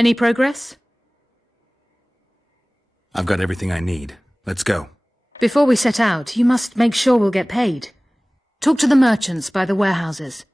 Any progress? I've got everything I need. Let's go. Before we set out, you must make sure we'll get paid. Talk to the merchants by the warehouses.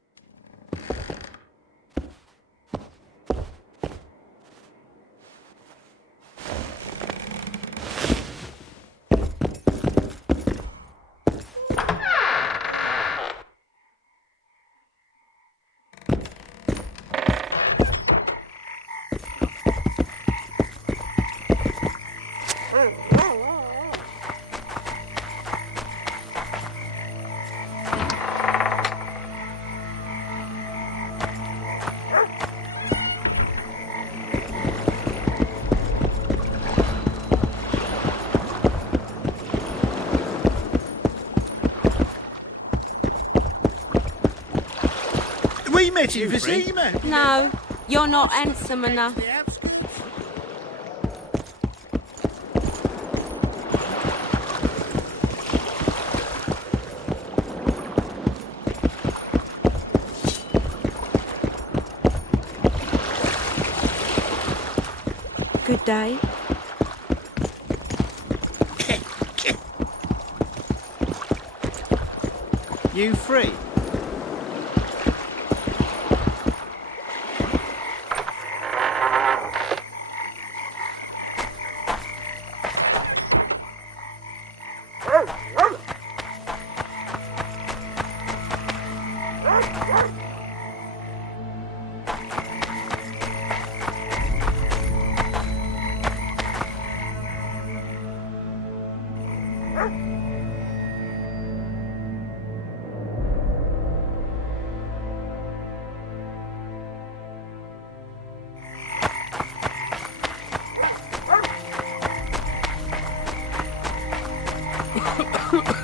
We met you, Vizima. No, you're not handsome enough. Good day. You free?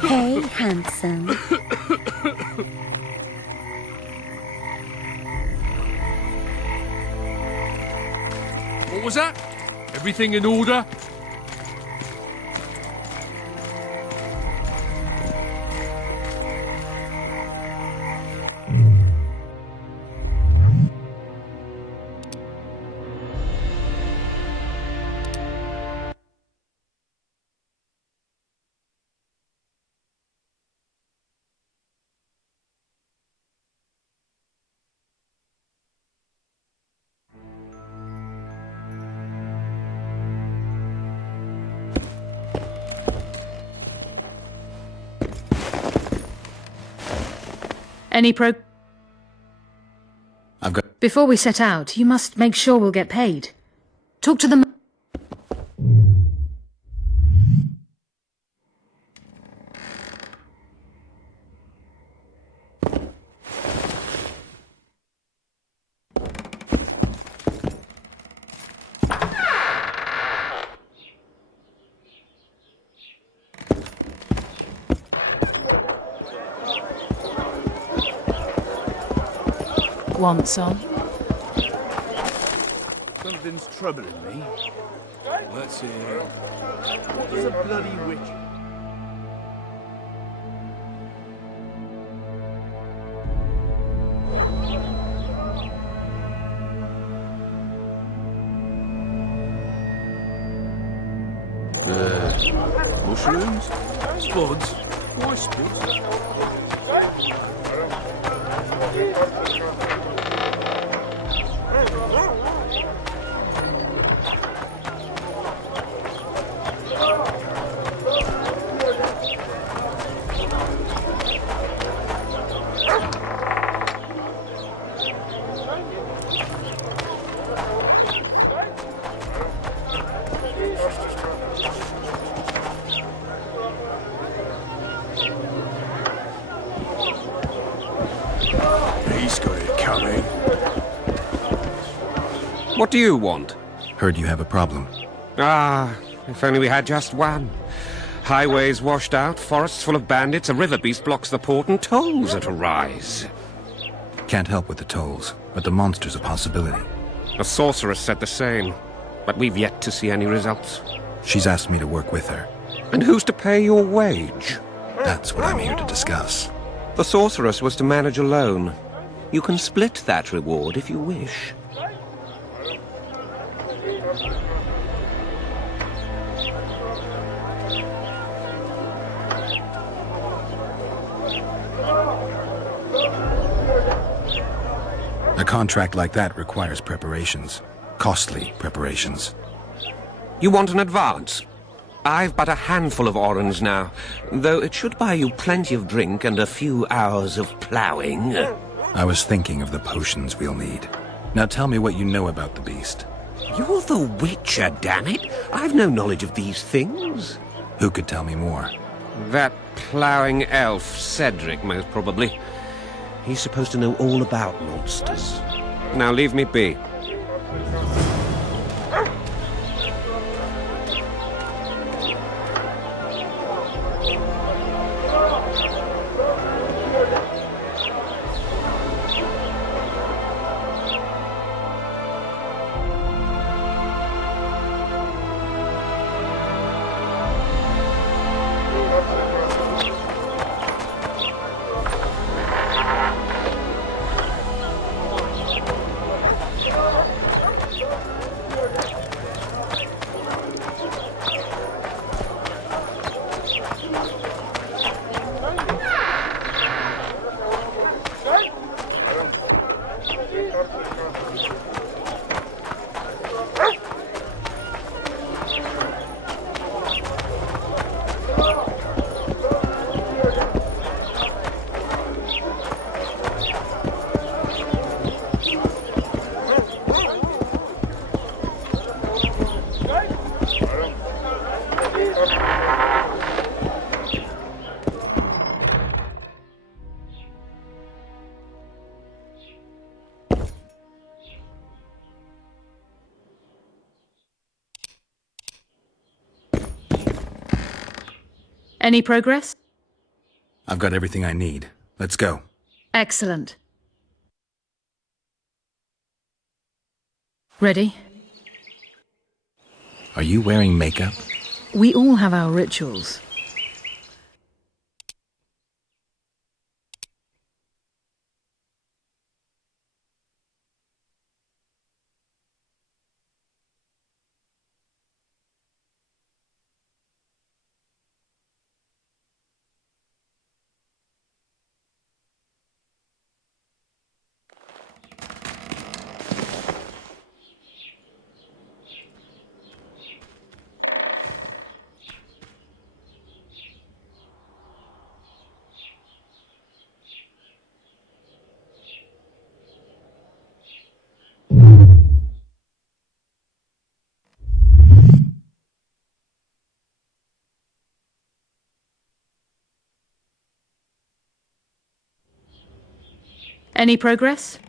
Hey, handsome. What was that? Everything in order? Any pro... I've got... Before we set out, you must make sure we'll get paid. Talk to the... Want some? Something's troubling me. Let's hear it. What is a bloody witch? Mushrooms? Spuds? Why spuds? He's got it coming. What do you want? Heard you have a problem. Ah, if only we had just one. Highways washed out, forests full of bandits, a river beast blocks the port, and tolls at a rise. Can't help with the tolls, but the monster's a possibility. The sorceress said the same, but we've yet to see any results. She's asked me to work with her. And who's to pay your wage? That's what I'm here to discuss. The sorceress was to manage alone. You can split that reward if you wish. A contract like that requires preparations. Costly preparations. You want an advance? I've but a handful of orens now, though it should buy you plenty of drink and a few hours of ploughing. I was thinking of the potions we'll need. Now tell me what you know about the beast. You're the Witcher, damn it! I've no knowledge of these things. Who could tell me more? That ploughing elf, Cedric, most probably. He's supposed to know all about monsters. Now leave me be. Any progress? I've got everything I need. Let's go. Excellent. Ready? Are you wearing makeup? We all have our rituals. Any progress?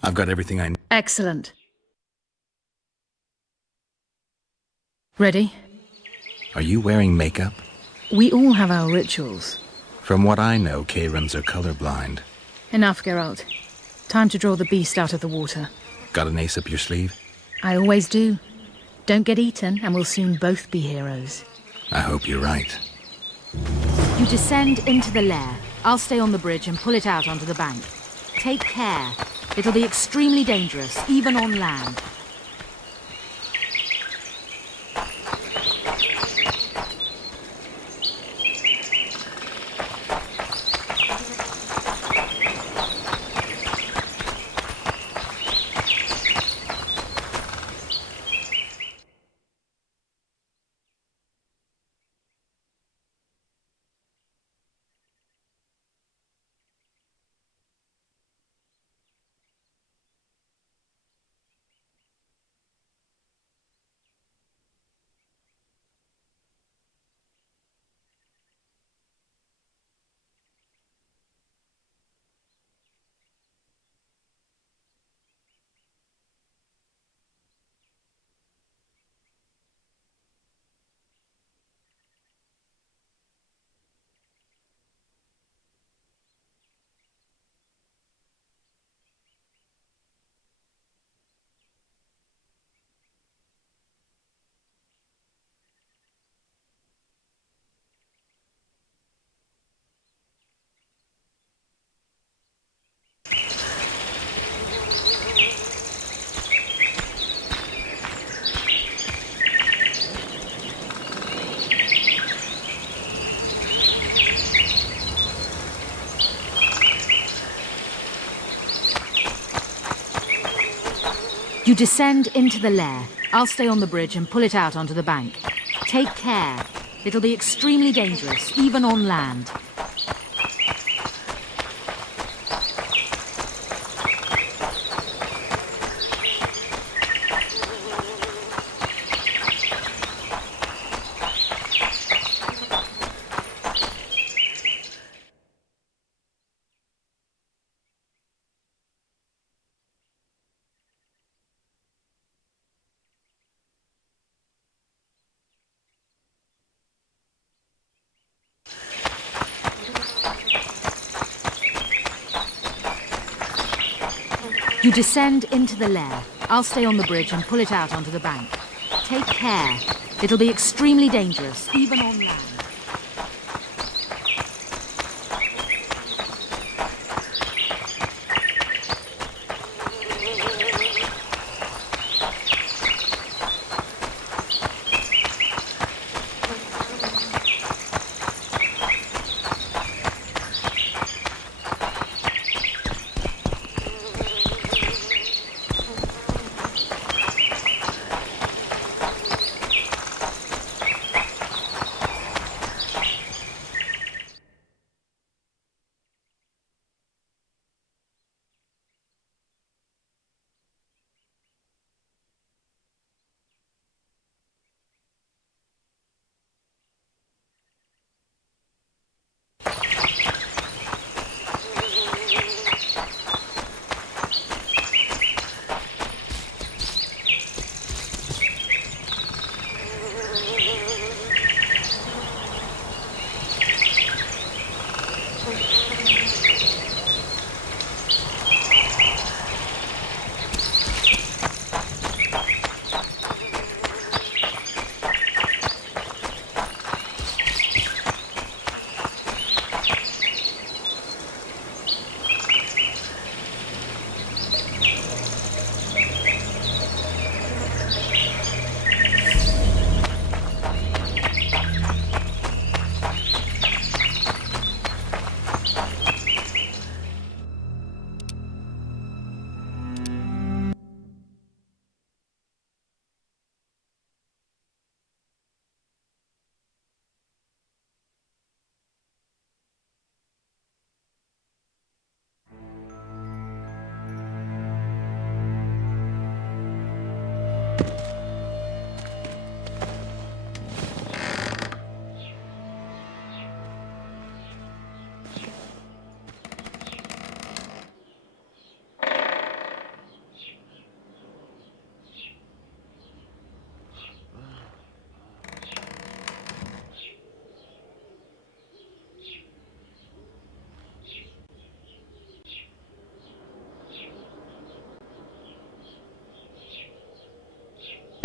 I've got everything I need. Excellent. Ready? Are you wearing makeup? We all have our rituals. From what I know, Kayrans are colorblind. Enough, Geralt. Time to draw the beast out of the water. Got an ace up your sleeve? I always do. Don't get eaten, and we'll soon both be heroes. I hope you're right. You descend into the lair. I'll stay on the bridge and pull it out onto the bank. Take care. It'll be extremely dangerous, even on land. You descend into the lair. I'll stay on the bridge and pull it out onto the bank. Take care. It'll be extremely dangerous, even on land. You descend into the lair. I'll stay on the bridge and pull it out onto the bank. Take care. It'll be extremely dangerous, even on land.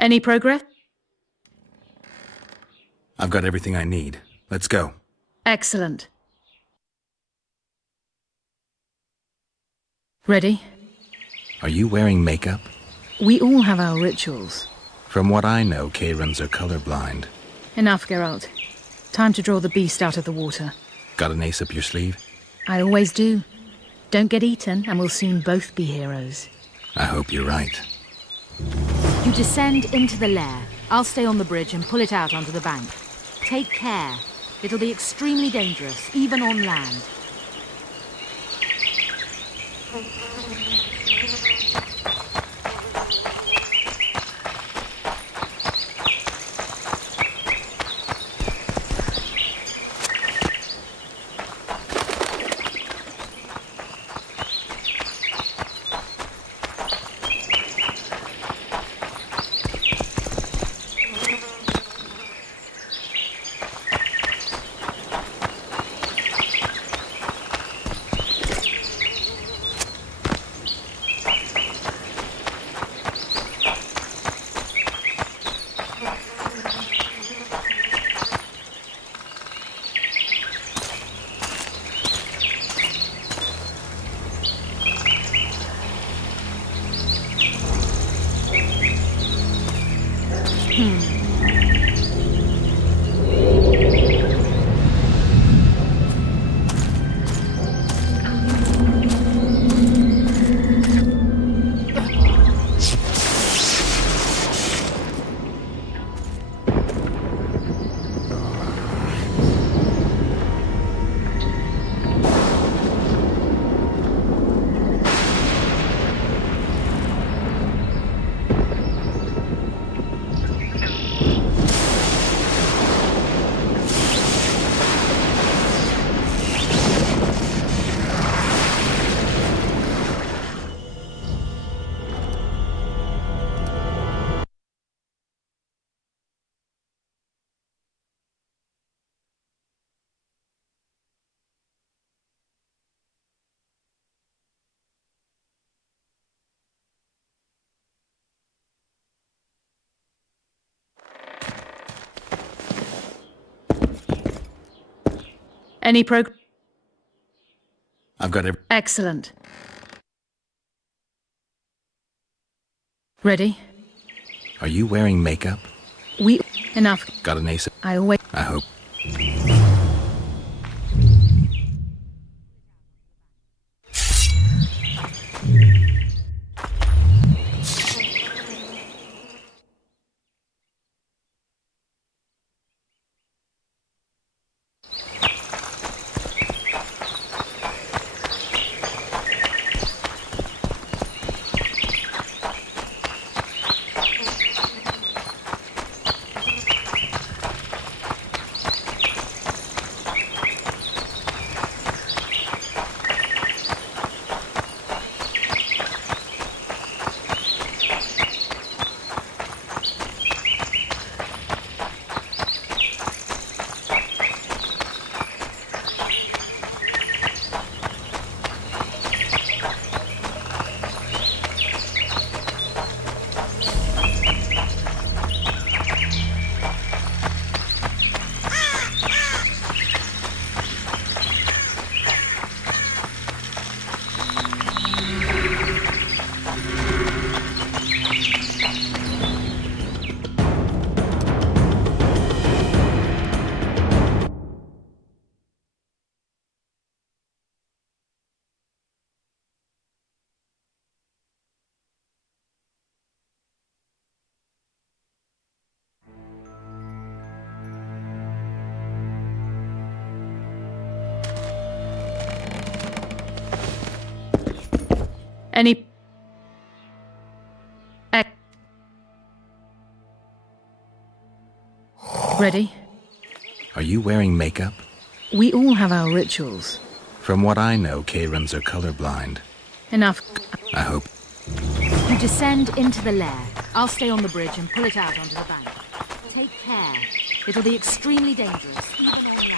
Any progress? I've got everything I need. Let's go. Excellent. Ready? Are you wearing makeup? We all have our rituals. From what I know, Kayrans are colorblind. Enough, Geralt. Time to draw the beast out of the water. Got an ace up your sleeve? I always do. Don't get eaten, and we'll soon both be heroes. I hope you're right. You descend into the lair. I'll stay on the bridge and pull it out onto the bank. Take care. It'll be extremely dangerous, even on land. Any I've got every... Excellent. Ready? Are you wearing makeup? Enough. Got an ace? I always... I hope. Any... Ready? Are you wearing makeup? We all have our rituals. From what I know, Kayrans are colorblind. Enough. I hope. You descend into the lair. I'll stay on the bridge and pull it out onto the bank. Take care. It'll be extremely dangerous, even on land.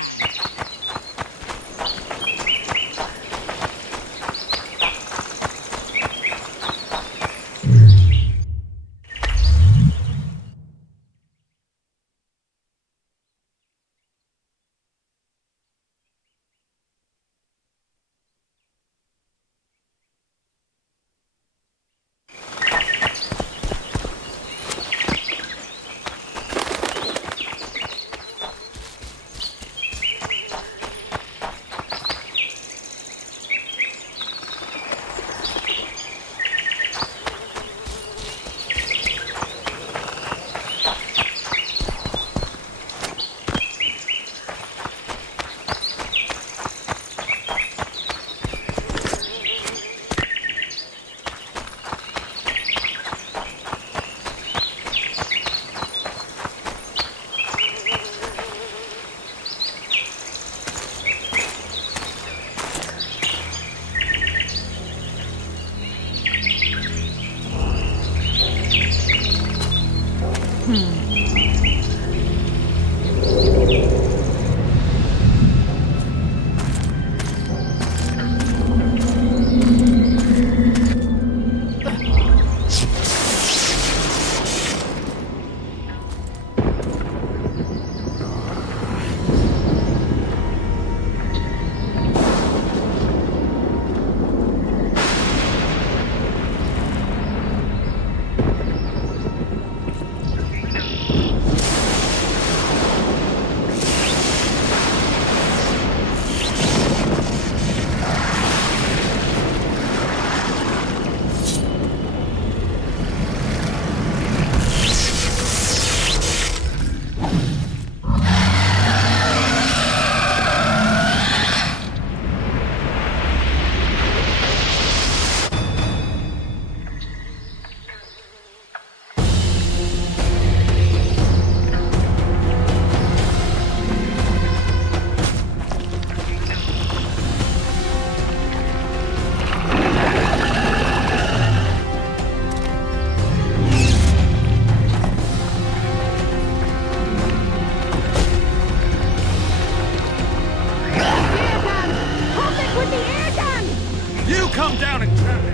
Come down and trap him!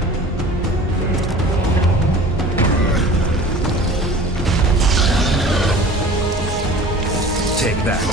Take that.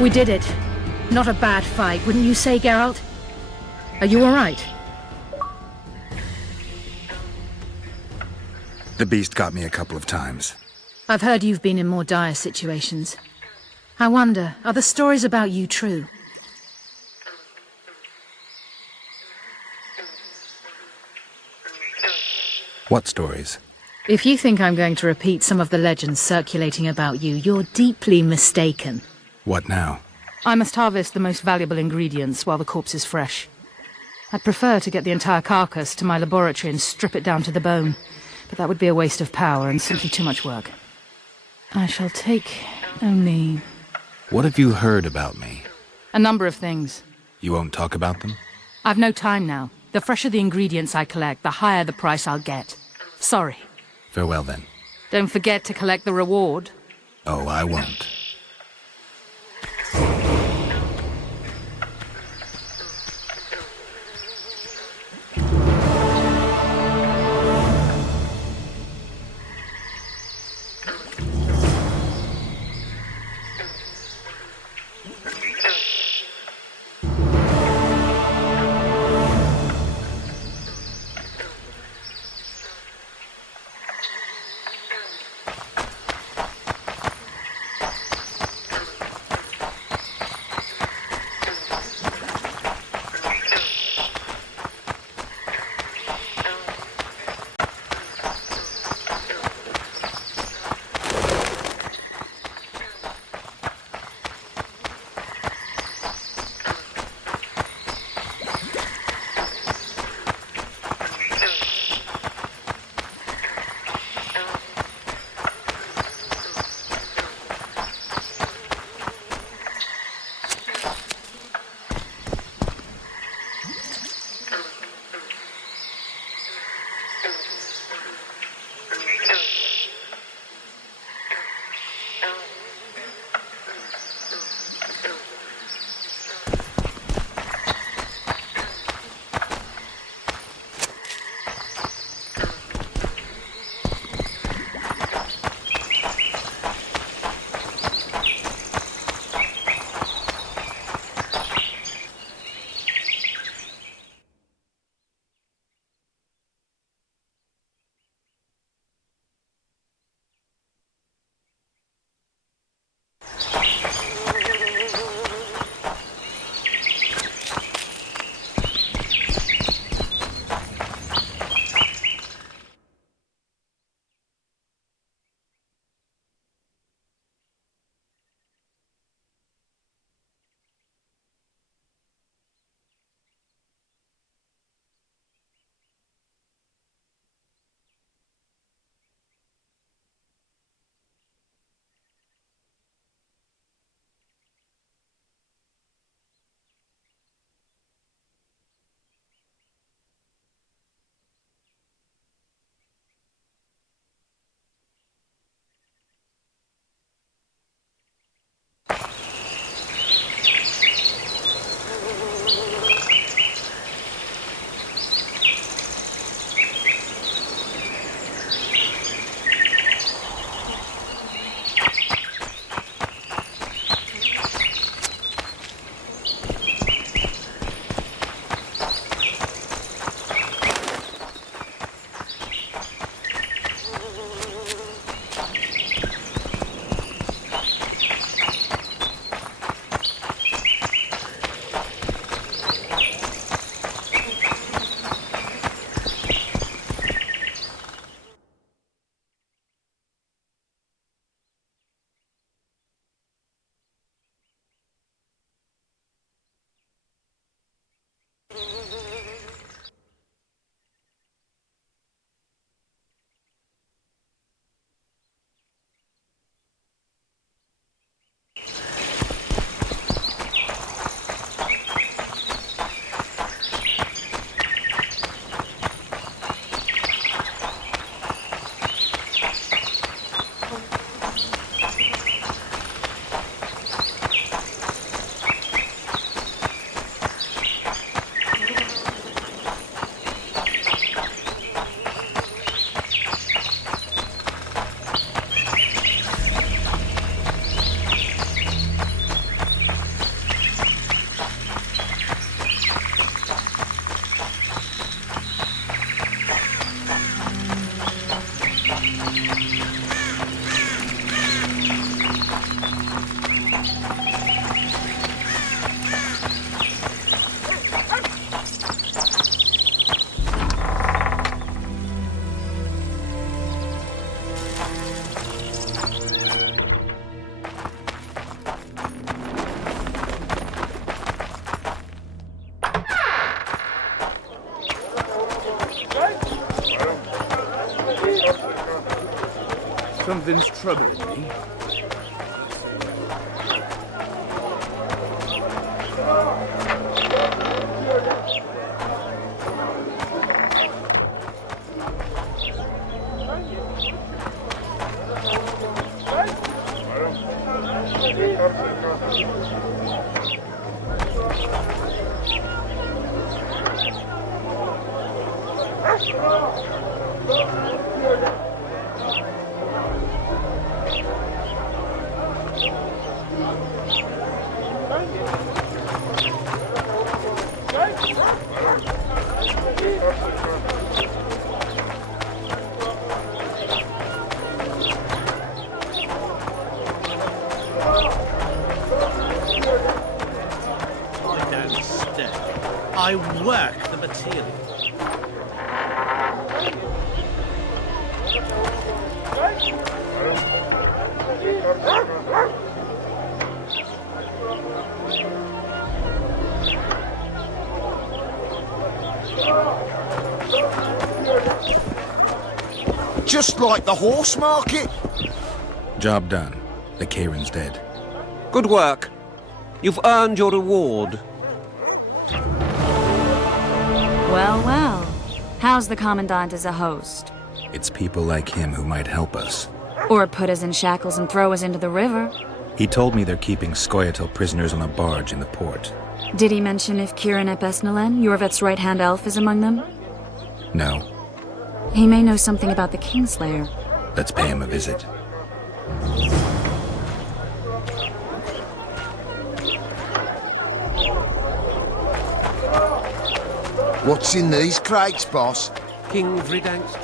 We did it. Not a bad fight, wouldn't you say, Geralt? Are you all right? The beast got me a couple of times. I've heard you've been in more dire situations. I wonder, are the stories about you true? What stories? If you think I'm going to repeat some of the legends circulating about you, you're deeply mistaken. What now? I must harvest the most valuable ingredients while the corpse is fresh. I'd prefer to get the entire carcass to my laboratory and strip it down to the bone, but that would be a waste of power and simply too much work. I shall take only What have you heard about me? a number of things. You won't talk about them? I've no time now. The fresher the ingredients I collect, the higher the price I'll get. Sorry. Farewell then. Don't forget to collect the reward. Oh, I won't. Something's troubling me. I don't stay. I work the material. Just like the horse market. Job done. The Kairin's dead. Good work. You've earned your reward. Well, well. How's the Commandant as a host? It's people like him who might help us. Or put us in shackles and throw us into the river? He told me they're keeping Scoia'tael prisoners on a barge in the port. Did he mention if Kirin ep Esnalen, Yorvet's right-hand elf, is among them? No. He may know something about the Kingslayer. Let's pay him a visit. What's in these crates, boss? King Vridank's.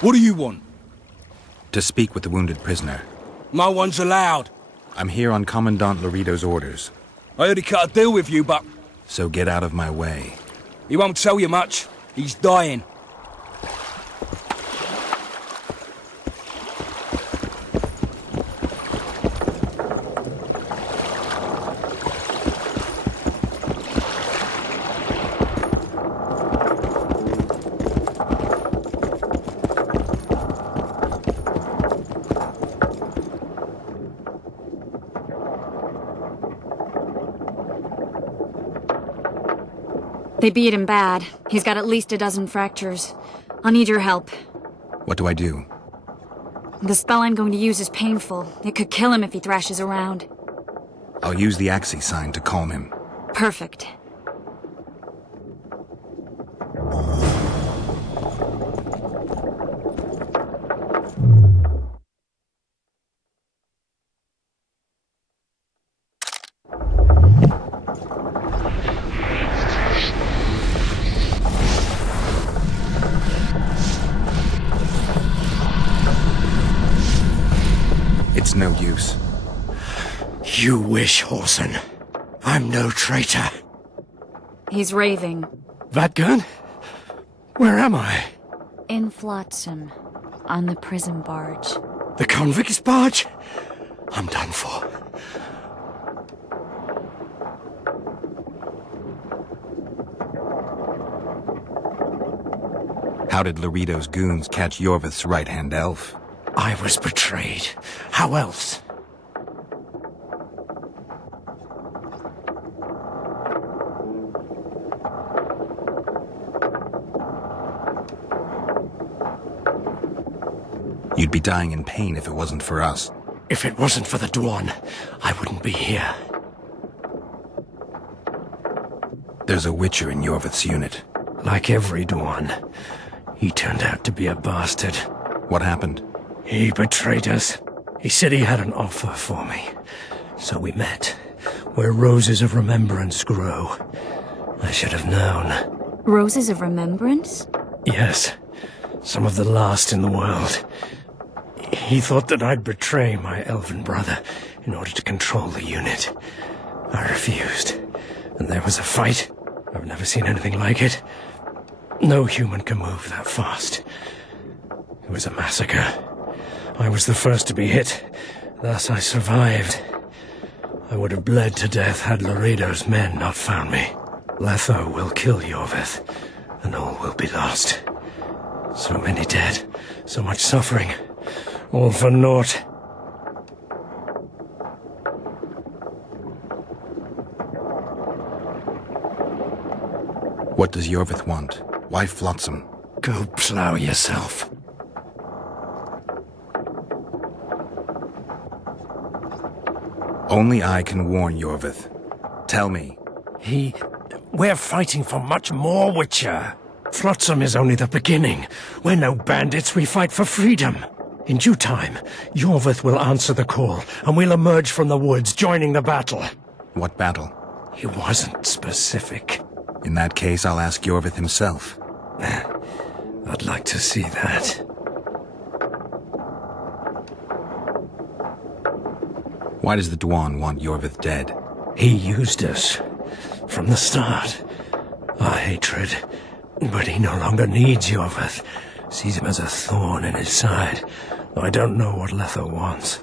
What do you want? To speak with the wounded prisoner. No one's allowed. I'm here on Commandant Loredo's orders. I already cut a deal with you, but So get out of my way. he won't tell you much. He's dying. They beat him bad. He's got at least a dozen fractures. I'll need your help. What do I do? The spell I'm going to use is painful. It could kill him if he thrashes around. I'll use the Axii sign to calm him. Perfect. It's no use. You wish, Horson. I'm no traitor. He's raving. Vadgun? Where am I? In Flotsam. On the prison barge. The convict's barge? I'm done for. How did Loredo's goons catch Yorvith's right-hand elf? I was betrayed. How else? You'd be dying in pain if it wasn't for us. If it wasn't for the Dwan, I wouldn't be here. There's a Witcher in Yorvith's unit. Like every Dwan, he turned out to be a bastard. What happened? He betrayed us. He said he had an offer for me. So we met, where roses of remembrance grow. I should have known. Roses of Remembrance? Yes, some of the last in the world. He thought that I'd betray my elven brother in order to control the unit. I refused, and there was a fight. I've never seen anything like it. No human can move that fast. It was a massacre. I was the first to be hit. Thus I survived. I would have bled to death had Laredo's men not found me. Letho will kill Yorvith, and all will be lost. So many dead, so much suffering, all for naught. What does Yorvith want? Why Flotsam? Go plough yourself. Only I can warn Yorvith. Tell me. We're fighting for much more, Witcher. Flotsam is only the beginning. We're no bandits, we fight for freedom. In due time, Yorvith will answer the call, and we'll emerge from the woods, joining the battle. What battle? He wasn't specific. In that case, I'll ask Yorvith himself. I'd like to see that. Why does the Dwan want Yorvith dead? He used us. From the start. Our hatred. But he no longer needs Yorvith. Sees him as a thorn in his side. Though I don't know what Letho wants.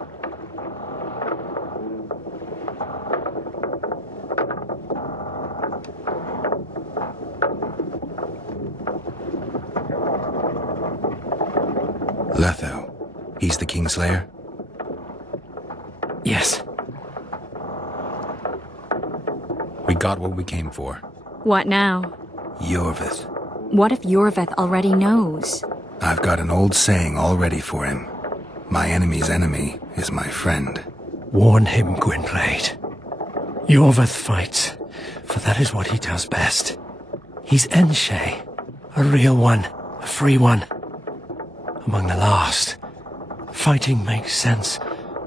Letho. He's the Kingslayer? Yes. We got what we came for. What now? Yorvith. What if Yorvith already knows? I've got an old saying all ready for him. My enemy's enemy is my friend. Warn him, Gwynplaine. Yorvith fights, for that is what he does best. He's Enshe, a real one, a free one. Among the last. Fighting makes sense,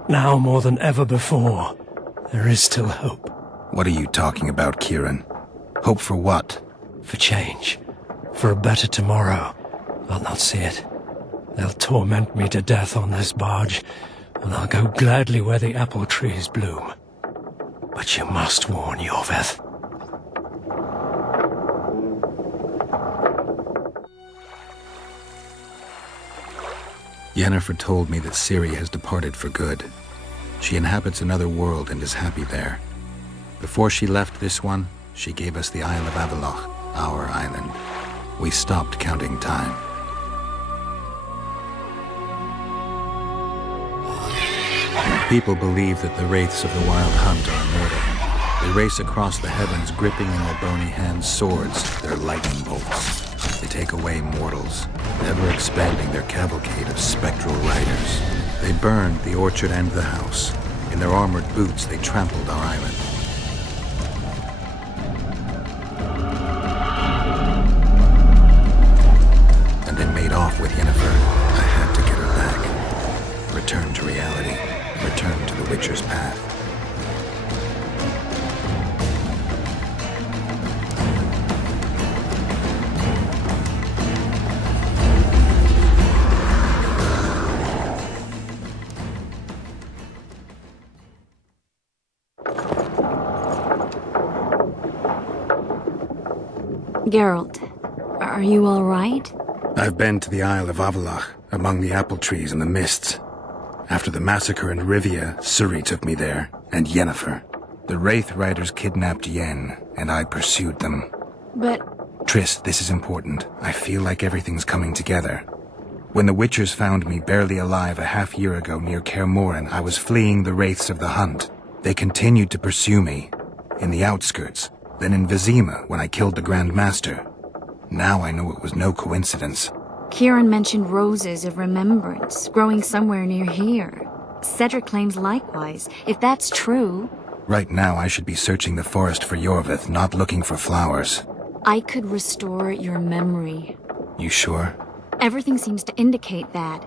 now more than ever before. There is still hope. What are you talking about, Kieran? Hope for what? For change. For a better tomorrow. I'll not see it. They'll torment me to death on this barge, and I'll go gladly where the apple trees bloom. But you must warn Yorvith. Yennefer told me that Ciri has departed for good. She inhabits another world and is happy there. Before she left this one, she gave us the Isle of Avallac'h, our island. We stopped counting time. People believe that the wraiths of the Wild Hunt are immortal. They race across the heavens, gripping in their bony hands swords, their lightning bolts. They take away mortals, ever expanding their cavalcade of spectral riders. They burned the orchard and the house. In their armored boots, they trampled our island. And they made off with Yennefer. I had to get her back. Return to reality. Return to the Witcher's path. Geralt, are you all right? I've been to the Isle of Avallac'h, among the apple trees and the mists. After the massacre in Rivia, Ciri took me there, and Yennefer. The Wraith Riders kidnapped Yen, and I pursued them. But... Triss, this is important. I feel like everything's coming together. When the Witchers found me barely alive a half-year ago near Kaer Morhen, I was fleeing the Wraiths of the Hunt. They continued to pursue me, in the outskirts, then in Vizima when I killed the Grand Master. Now I know it was no coincidence. Kieran mentioned roses of remembrance growing somewhere near here. Cedric claims likewise. If that's true... Right now I should be searching the forest for Yorvith, not looking for flowers. I could restore your memory. You sure? Everything seems to indicate that.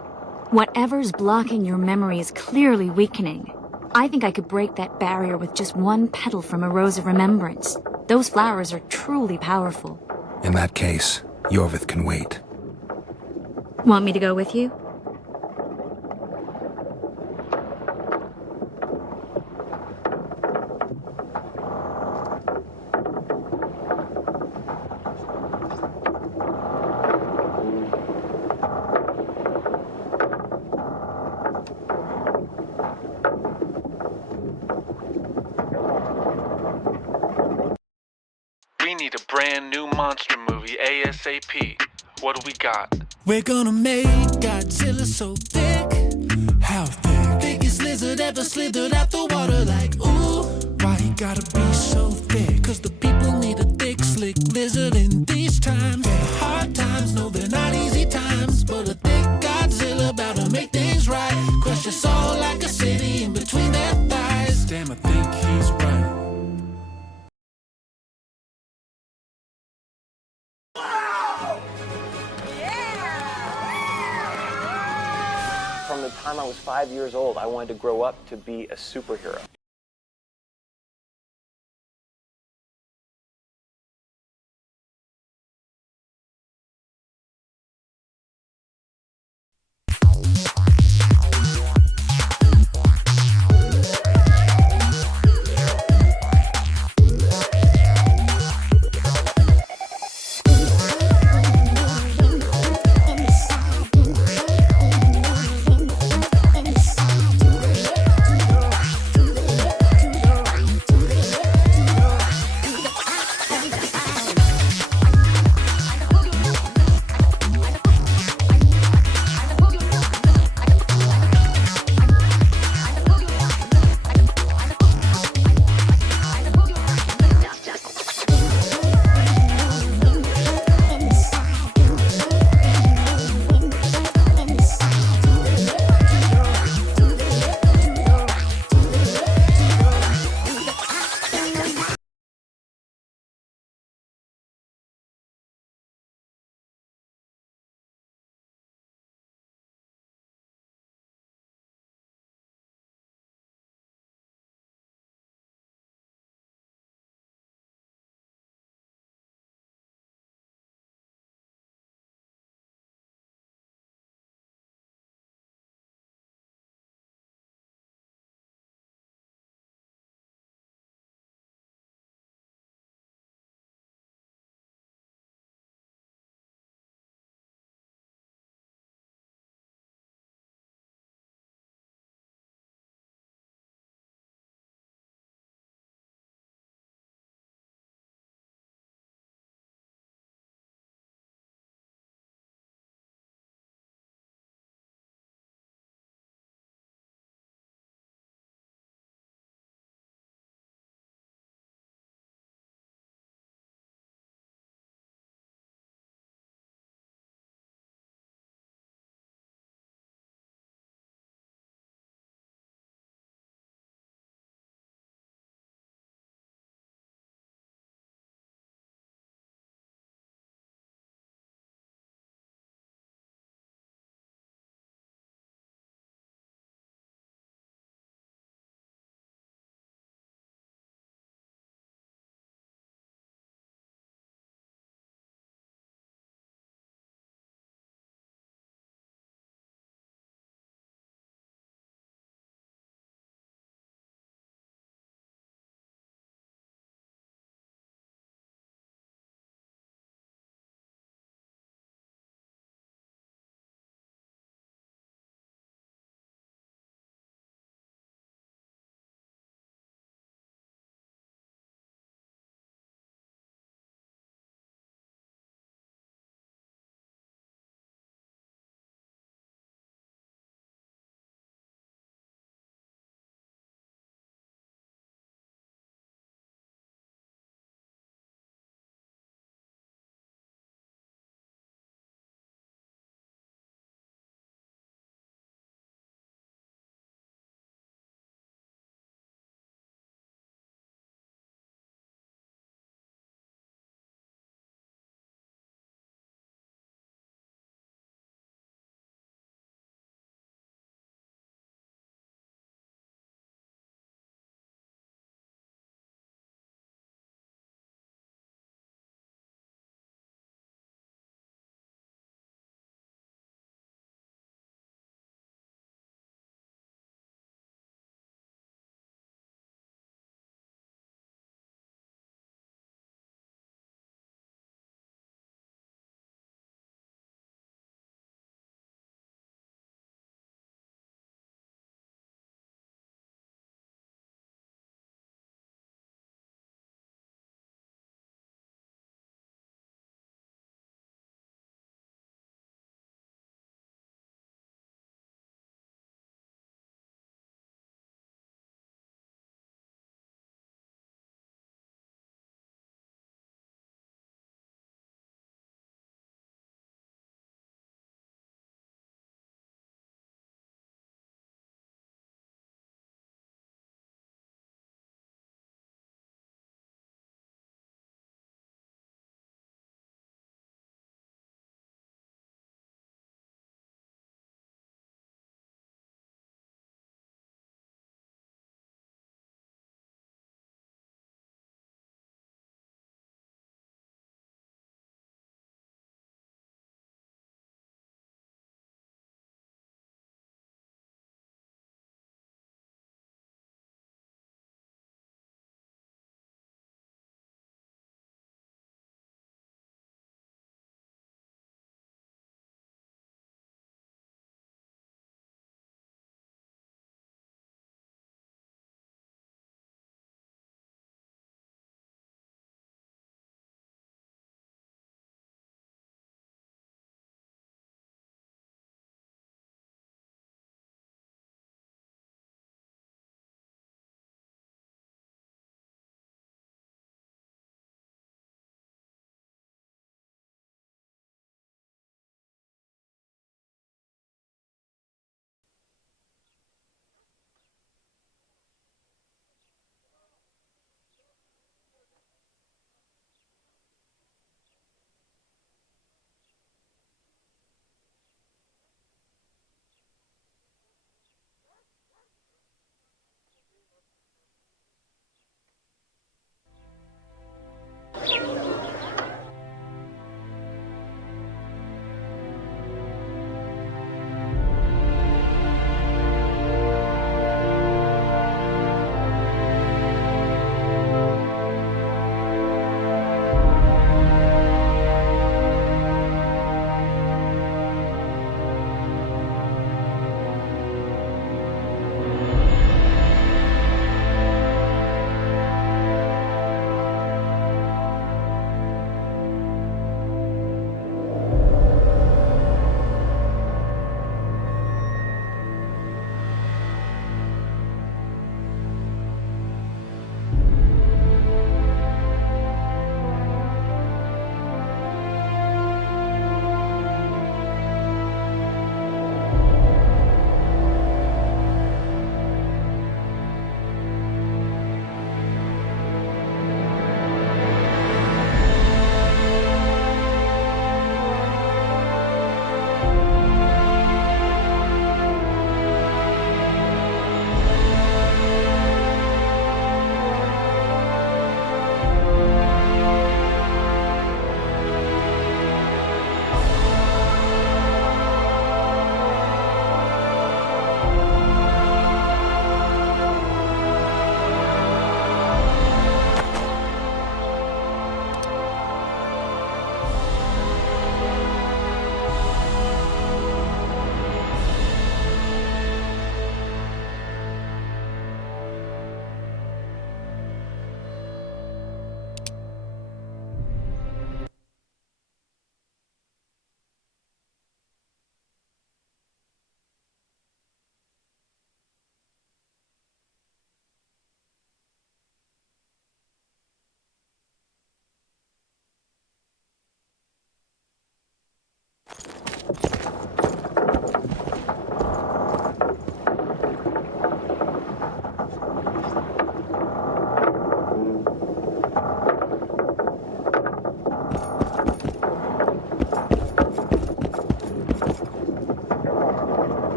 Whatever's blocking your memory is clearly weakening. I think I could break that barrier with just one petal from a rose of remembrance. Those flowers are truly powerful. In that case, Yorvith can wait. Want me to go with you? brand new monster movie ASAP. What do we got? We're gonna make Godzilla so thick. How thick? Biggest lizard ever slithered out the water like, ooh. Why he gotta be so thick? Cause the people need a thick, slick lizard in these times. They're hard times, no they're not easy times. But a thick Godzilla about to make things right. Crush us all like a city in between their thighs. Damn, I think he's right. From the time I was 5 years old, I wanted to grow up to be a superhero.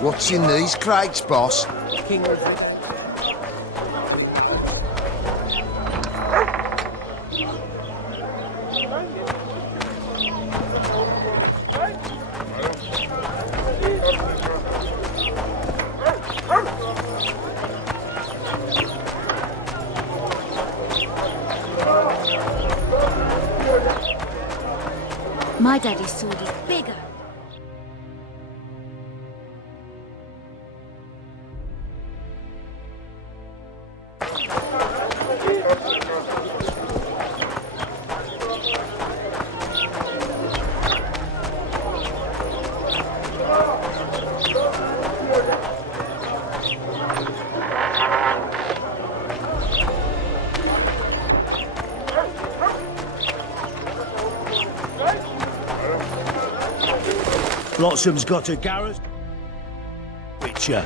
What's in these crates, boss? King of the... My daddy's sword is bigger. Blossom's got a garage. Witcher.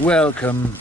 Welcome.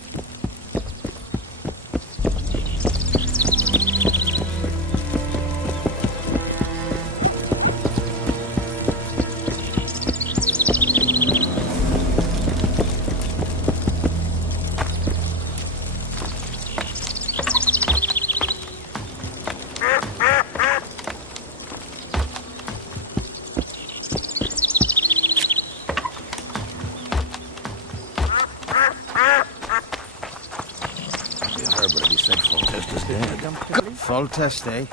Full test, eh?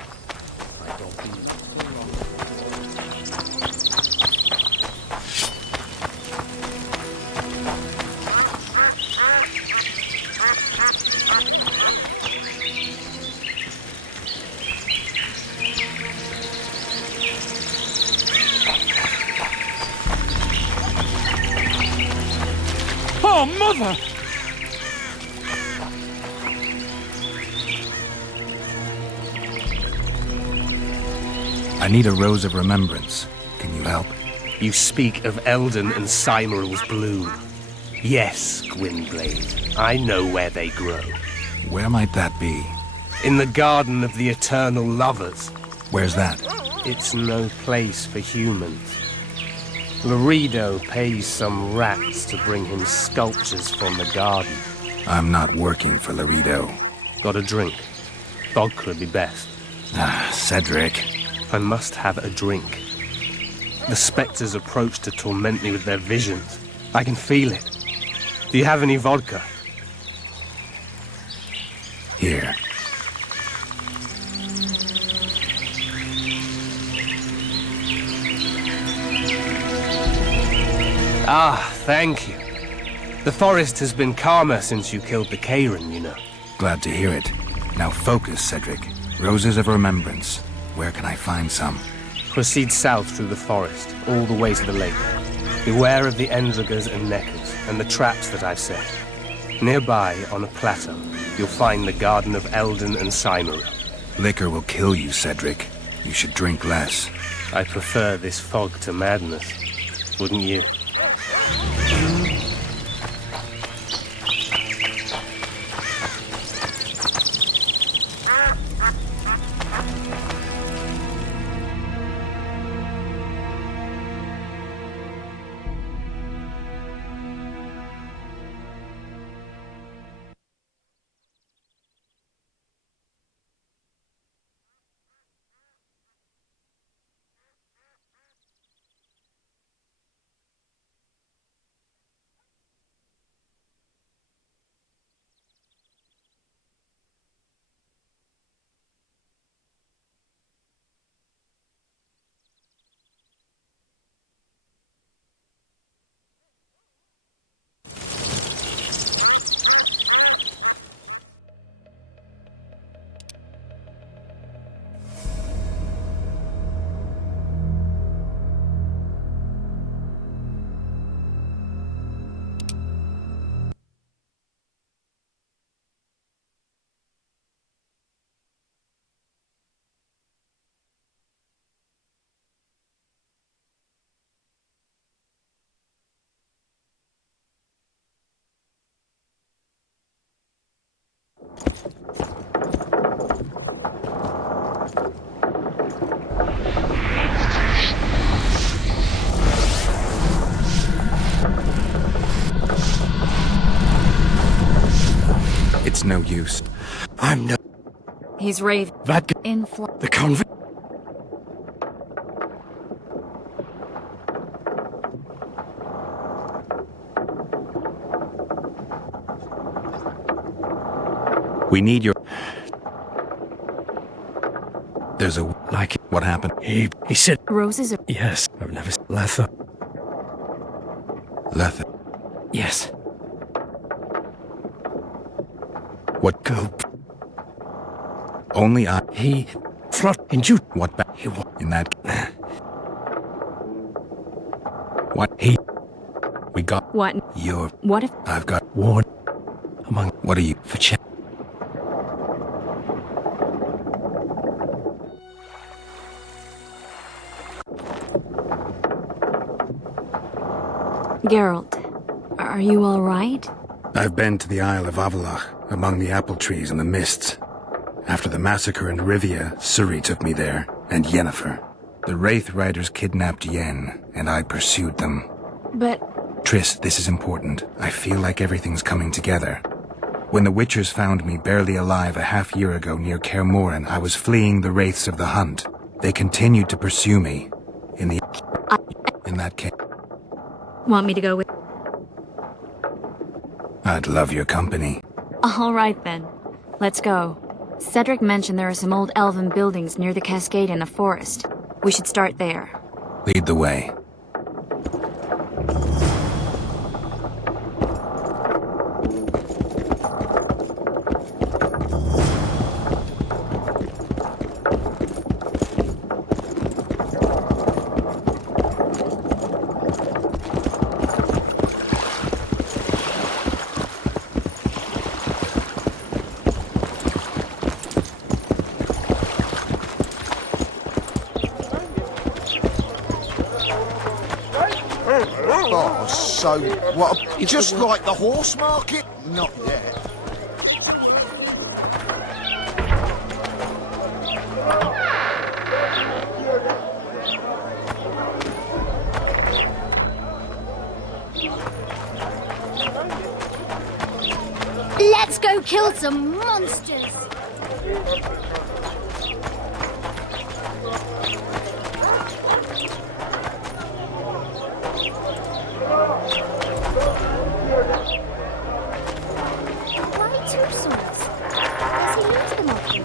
Oh, Mother! I need a rose of remembrance. Can you help? You speak of Eldon and Cymrul's bloom. Yes, Gwynblade. I know where they grow. Where might that be? In the Garden of the Eternal Lovers. Where's that? It's no place for humans. Laredo pays some rats to bring him sculptures from the garden. I'm not working for Laredo. Got a drink? Vodka'd be best. Ah, Cedric. I must have a drink. The specters approach to torment me with their visions. I can feel it. Do you have any vodka? Here. Ah, thank you. The forest has been calmer since you killed the Karen, you know. Glad to hear it. Now focus, Cedric. Roses of remembrance. Where can I find some? Proceed south through the forest, all the way to the lake. Beware of the Endrigers and Neckers, and the traps that I've set. Nearby, on a plateau, you'll find the Garden of Eldon and Cymrul. Liquor will kill you, Cedric. You should drink less. I prefer this fog to madness. Wouldn't you? It's no use. I'm no... He's raving. That... In flight. The convict... We need your... There's a... Like... What happened? He said... Roses are... Yes, I've never... Letha. Letha. Yes. What goop? Only I... He... Flot... In Jude. What ba... He wa... In that... What? He... We got... What? Your... What if... I've got... Ward. Among... What are you... For check. Geralt, are you all right? I've been to the Isle of Avalach, among the apple trees and the mists. After the massacre in Rivia, Suri took me there, and Yennefer. The Wraith Riders kidnapped Yen, and I pursued them. But... Triss, this is important. I feel like everything's coming together. When the Witchers found me barely alive a half-year ago near Kaer Morhen, I was fleeing the Wraiths of the Hunt. They continued to pursue me. In that case... Want me to go with... I'd love your company. All right, then. Let's go. Cedric mentioned there are some old elven buildings near the cascade in a forest. We should start there. Lead the way. Oh, so what? Just like the horse market? Not yet. Let's go kill some monsters! Why two swords? Does he use them often?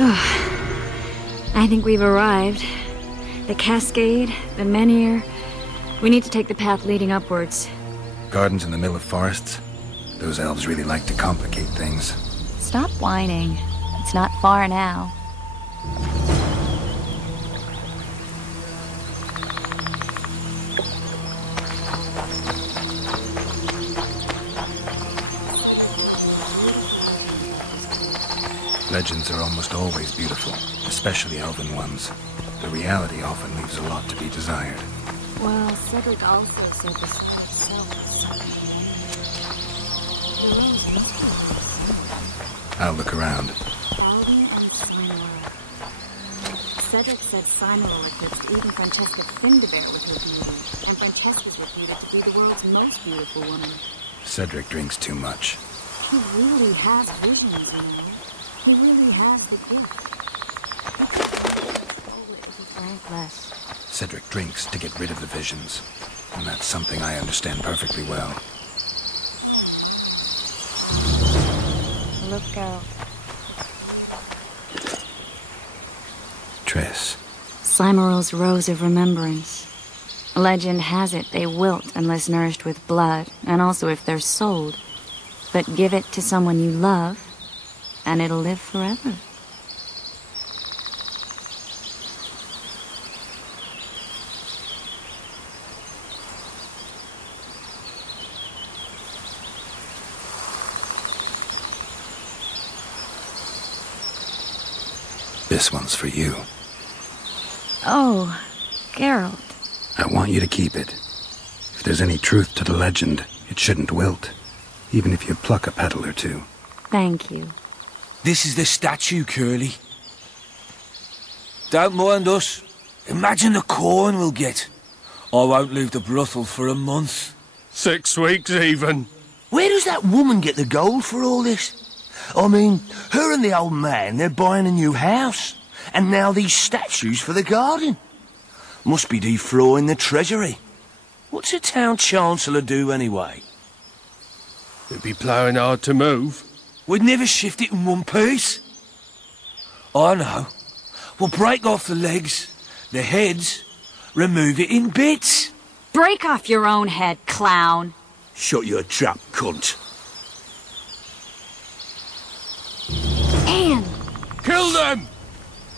I think we've arrived. The cascade, the menhir. We need to take the path leading upwards. Gardens in the middle of forests? Those elves really like to complicate things. Stop whining. It's not far now. Legends are almost always beautiful, especially elven ones. The reality often leaves a lot to be desired. Well, Cedric also said this himself was I'll look around. Alden and Cymara. Cedric said Cymara eclipsed even Francesca Findabair with her beauty, and Francesca's reputed to be the world's most beautiful woman. Cedric drinks too much. He really has visions, you know. He really has the gift. Oh, if he drank less. Cedric drinks to get rid of the visions, and that's something I understand perfectly well. Look out. Triss. Cymarel's Rose of Remembrance. Legend has it they wilt unless nourished with blood, and also if they're sold. But give it to someone you love, and it'll live forever. This one's for you. Oh, Geralt. I want you to keep it. If there's any truth to the legend, it shouldn't wilt, even if you pluck a petal or two. Thank you. This is the statue, Curly. Don't mind us. Imagine the corn we'll get. I won't leave the brothel for a month. 6 weeks even. Where does that woman get the gold for all this? I mean, her and the old man, they're buying a new house. And now these statues for the garden. Must be defraying the treasury. What's a town chancellor do anyway? It'd be ploughing hard to move. We'd never shift it in one piece. I know. We'll break off the legs, the heads, remove it in bits. Break off your own head, clown. Shut your trap, cunt. Anne! Kill them!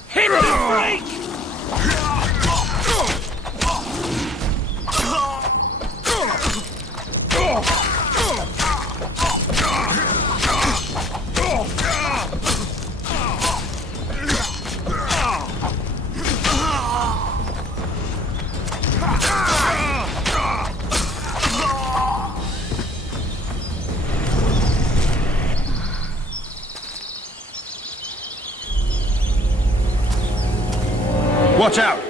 Hit the freak! Watch out!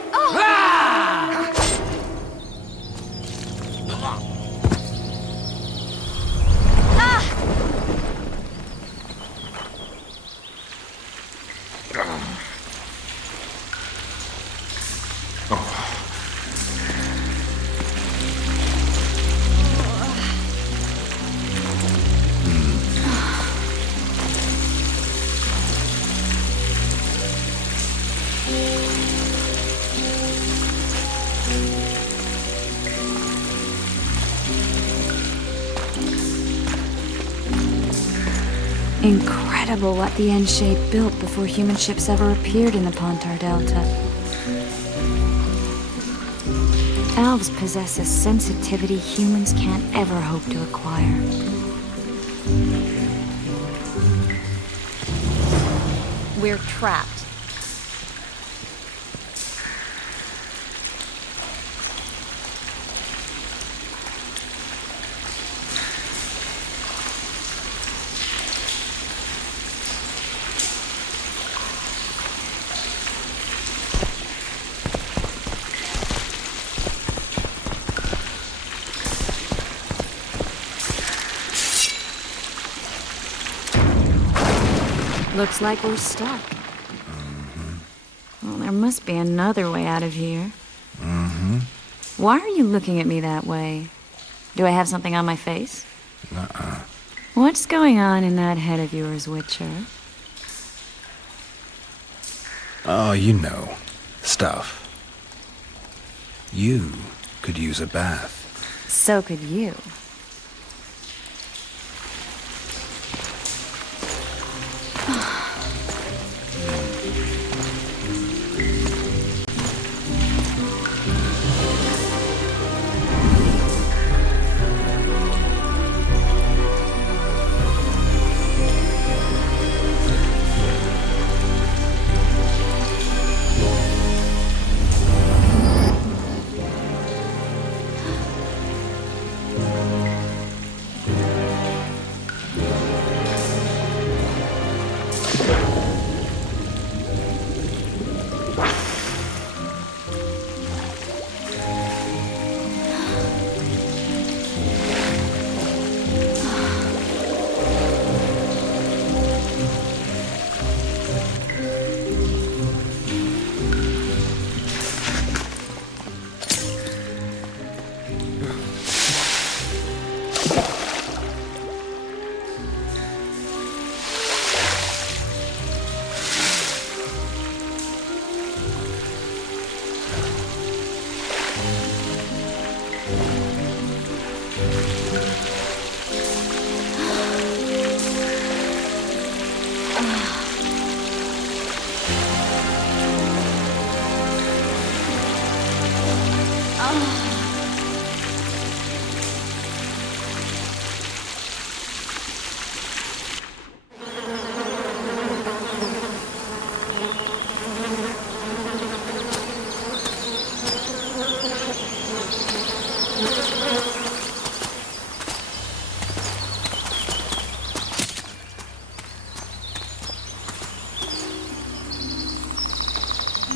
Incredible what the N-shape built before human ships ever appeared in the Pontar Delta. Elves possess a sensitivity humans can't ever hope to acquire. We're trapped. Looks like we're stuck. Well, there must be another way out of here. Why are you looking at me that way? Do I have something on my face? What's going on in that head of yours, Witcher? Oh, you know. Stuff. You could use a bath. So could you.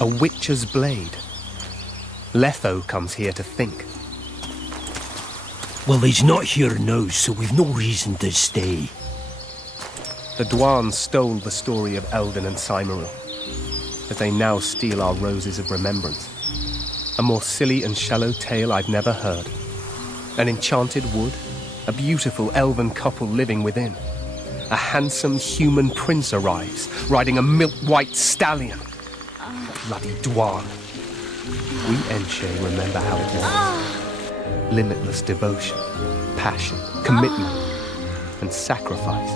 A witcher's blade. Letho comes here to think. Well, he's not here now, so we've no reason to stay. The Dwan stole the story of Eldon and Cymoril, as they now steal our roses of remembrance. A more silly and shallow tale I've never heard. An enchanted wood, a beautiful elven couple living within. A handsome human prince arrives, riding a milk-white stallion. Bloody Dwan. We Enshe remember how it was. Limitless devotion, passion, commitment, and sacrifice.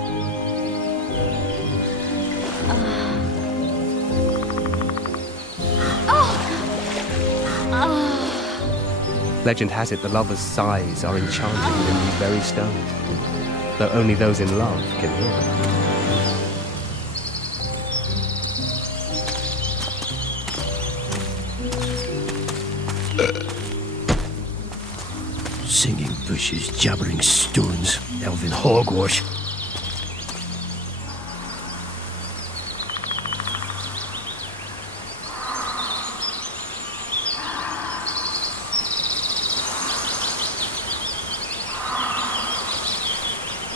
Legend has it the lovers' sighs are enchanted within these very stones, though only those in love can hear them. Singing bushes, jabbering stones, elven hogwash.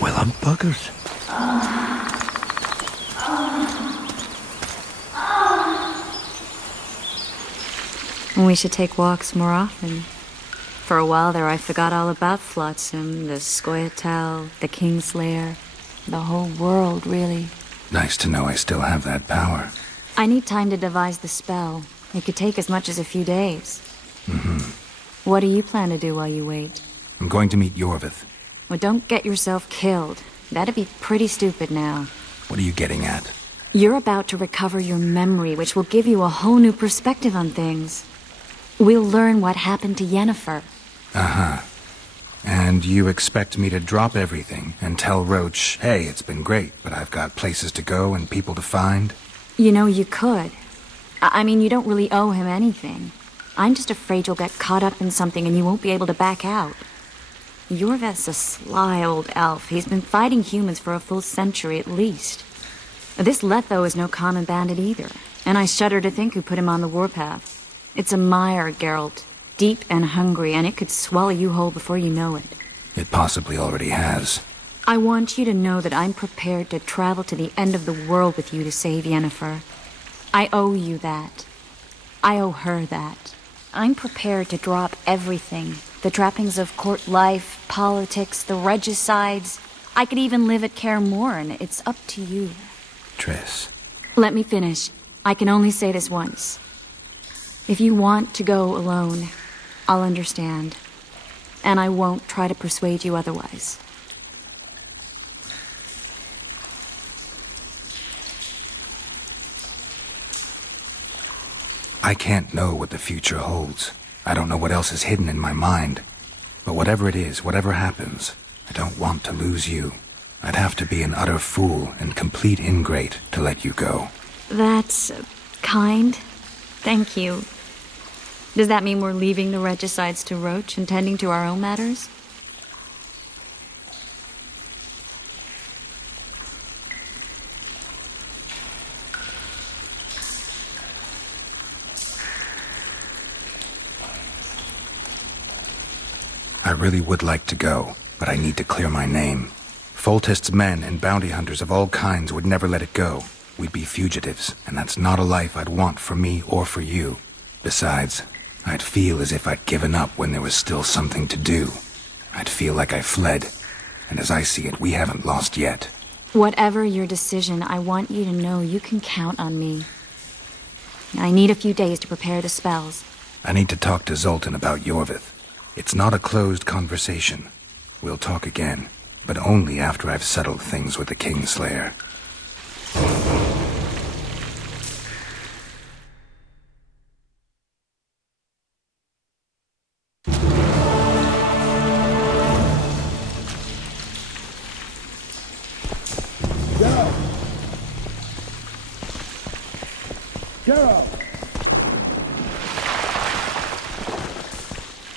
Well, I'm buggered. We should take walks more often. For a while there, I forgot all about Flotsam, the Scoia'tael, the Kingslayer, the whole world, really. Nice to know I still have that power. I need time to devise the spell. It could take as much as a few days. What do you plan to do while you wait? I'm going to meet Yorvith. Well, don't get yourself killed. That'd be pretty stupid now. What are you getting at? You're about to recover your memory, which will give you a whole new perspective on things. We'll learn what happened to Yennefer. Uh-huh. And you expect me to drop everything and tell Roach, hey, it's been great, but I've got places to go and people to find? You know, you could. I mean, you don't really owe him anything. I'm just afraid you'll get caught up in something and you won't be able to back out. Yorvith's a sly old elf. He's been fighting humans for a full century at least. This Letho is no common bandit either, and I shudder to think who put him on the warpath. It's a mire, Geralt. Deep and hungry, and it could swallow you whole before you know it. It possibly already has. I want you to know that I'm prepared to travel to the end of the world with you to save Yennefer. I owe you that. I owe her that. I'm prepared to drop everything. The trappings of court life, politics, the regicides. I could even live at Kaer Morhen. It's up to you. Triss. Let me finish. I can only say this once. If you want to go alone, I'll understand. And I won't try to persuade you otherwise. I can't know what the future holds. I don't know what else is hidden in my mind. But whatever it is, whatever happens, I don't want to lose you. I'd have to be an utter fool and complete ingrate to let you go. That's kind. Thank you. Does that mean we're leaving the regicides to Roach and tending to our own matters? I really would like to go, but I need to clear my name. Foltest's men and bounty hunters of all kinds would never let it go. We'd be fugitives, and that's not a life I'd want for me or for you. Besides, I'd feel as if I'd given up when there was still something to do. I'd feel like I fled, and as I see it, we haven't lost yet. Whatever your decision, I want you to know you can count on me. I need a few days to prepare the spells. I need to talk to Zoltan about Yorvith. It's not a closed conversation. We'll talk again, but only after I've settled things with the Kingslayer.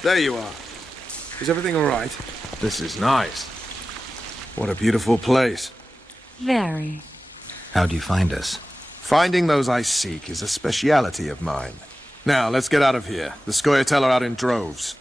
There you are. Is everything all right? This is nice. What a beautiful place. Very. How'd you find us? Finding those I seek is a speciality of mine. Now, let's get out of here. The Scoia'tael are out in droves.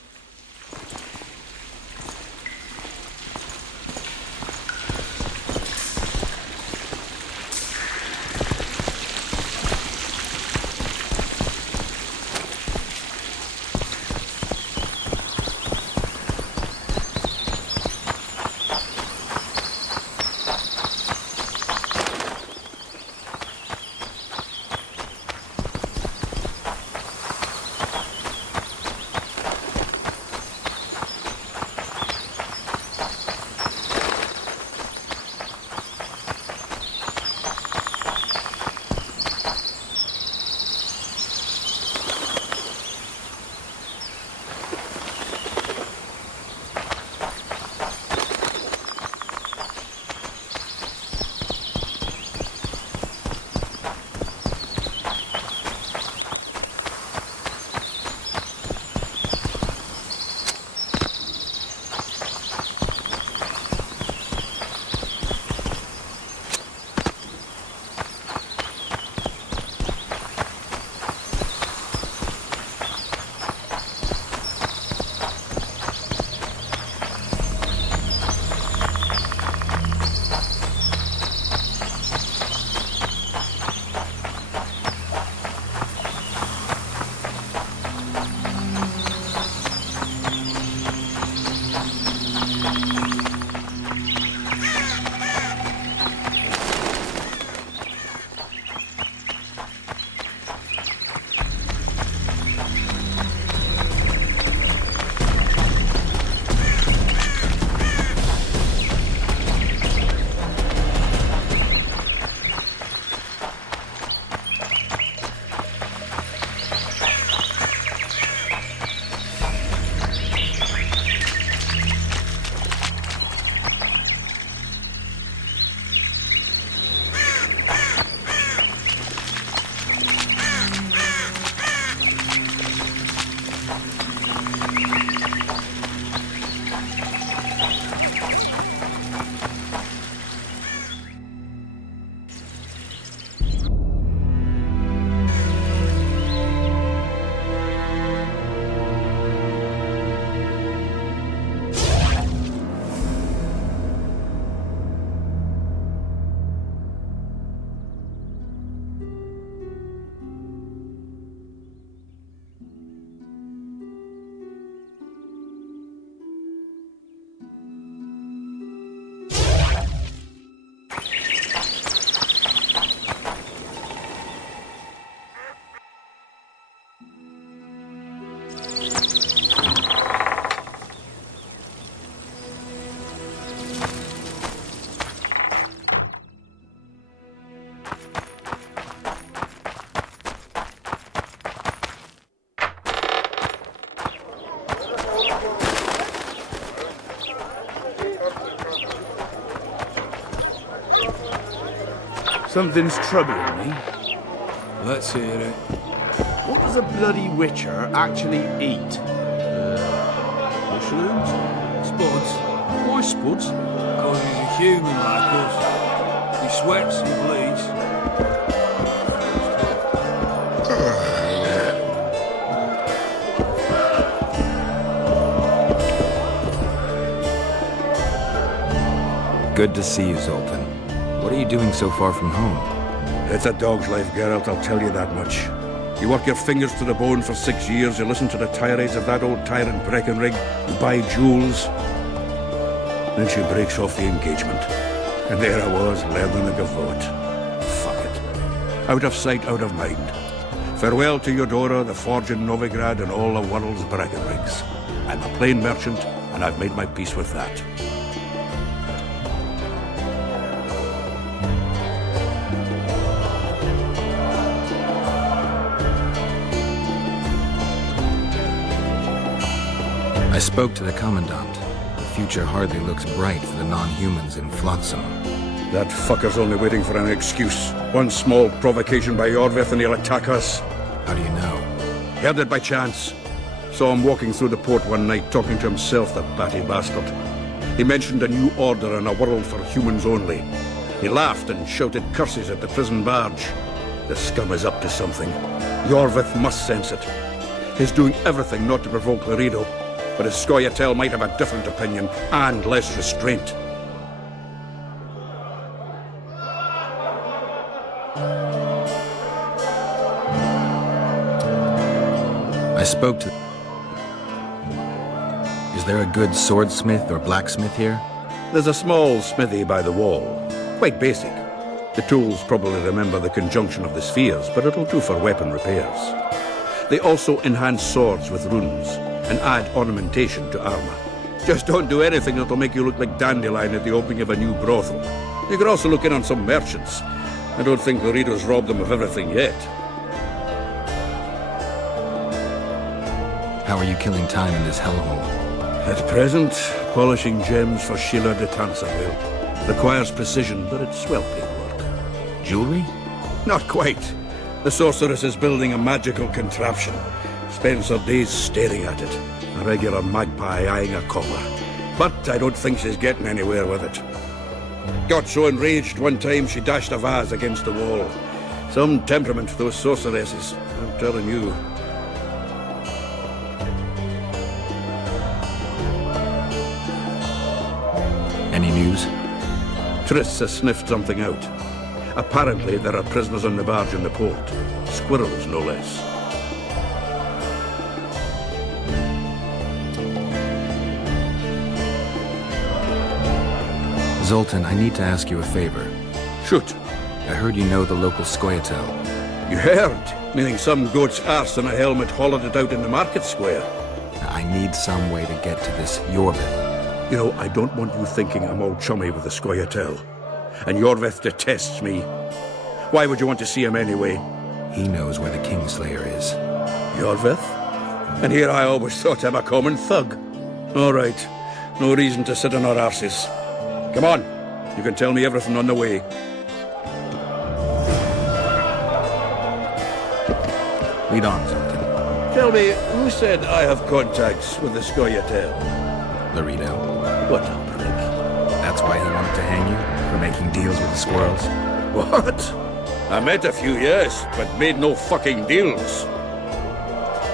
Something's troubling me. Let's hear it. What does a bloody witcher actually eat? Mushrooms? Spuds? Why spuds? Because he's a human like us. He sweats, he bleeds. Good to see you, Zoltan. What are you doing so far from home? It's a dog's life, Geralt, I'll tell you that much. You work your fingers to the bone for 6 years, you listen to the tirades of that old tyrant Breckenrig, you buy jewels. Then she breaks off the engagement. And there I was, learning a gavotte. Fuck it. Out of sight, out of mind. Farewell to Eudora, the forge in Novigrad, and all the world's Breckenrigs. I'm a plain merchant, and I've made my peace with that. I spoke to the Commandant. The future hardly looks bright for the non-humans in Flotsam. That fucker's only waiting for an excuse. One small provocation by Orvith and he'll attack us. How do you know? Heard it by chance. Saw him walking through the port one night, talking to himself, the batty bastard. He mentioned a new order and a world for humans only. He laughed and shouted curses at the prison barge. The scum is up to something. Orvith must sense it. He's doing everything not to provoke Laredo. But his Scoia'tael might have a different opinion, and less restraint. I spoke to... Is there a good swordsmith or blacksmith here? There's a small smithy by the wall. Quite basic. The tools probably remember the conjunction of the spheres, but it'll do for weapon repairs. They also enhance swords with runes, and add ornamentation to armor. Just don't do anything that'll make you look like Dandelion at the opening of a new brothel. You could also look in on some merchants. I don't think Laredo's robbed them of everything yet. How are you killing time in this hellhole? At present, polishing gems for Sheila de Tanserville. Requires precision, but it's well-paid work. Jewelry? Not quite. The sorceress is building a magical contraption. Spends her days staring at it. A regular magpie eyeing a copper. But I don't think she's getting anywhere with it. Got so enraged one time she dashed a vase against the wall. Some temperament, those sorceresses. I'm telling you. Any news? Triss has sniffed something out. Apparently there are prisoners on the barge in the port. Squirrels, no less. Zoltan, I need to ask you a favor. Shoot. I heard you know the local Scoia'tael. You heard? Meaning some goat's arse in a helmet hollowed it out in the market square. I need some way to get to this Yorvith. You know, I don't want you thinking I'm all chummy with the Scoia'tael. And Yorvith detests me. Why would you want to see him anyway? He knows where the Kingslayer is. Yorvith? And here I always thought him a common thug. All right. No reason to sit on our arses. Come on. You can tell me everything on the way. Lead on, Zoltan. Tell me, who said I have contacts with the Scoia'tael? Laredo. What a prick. That's why he wanted to hang you? For making deals with the squirrels? What? I met a few, yes, but made no fucking deals.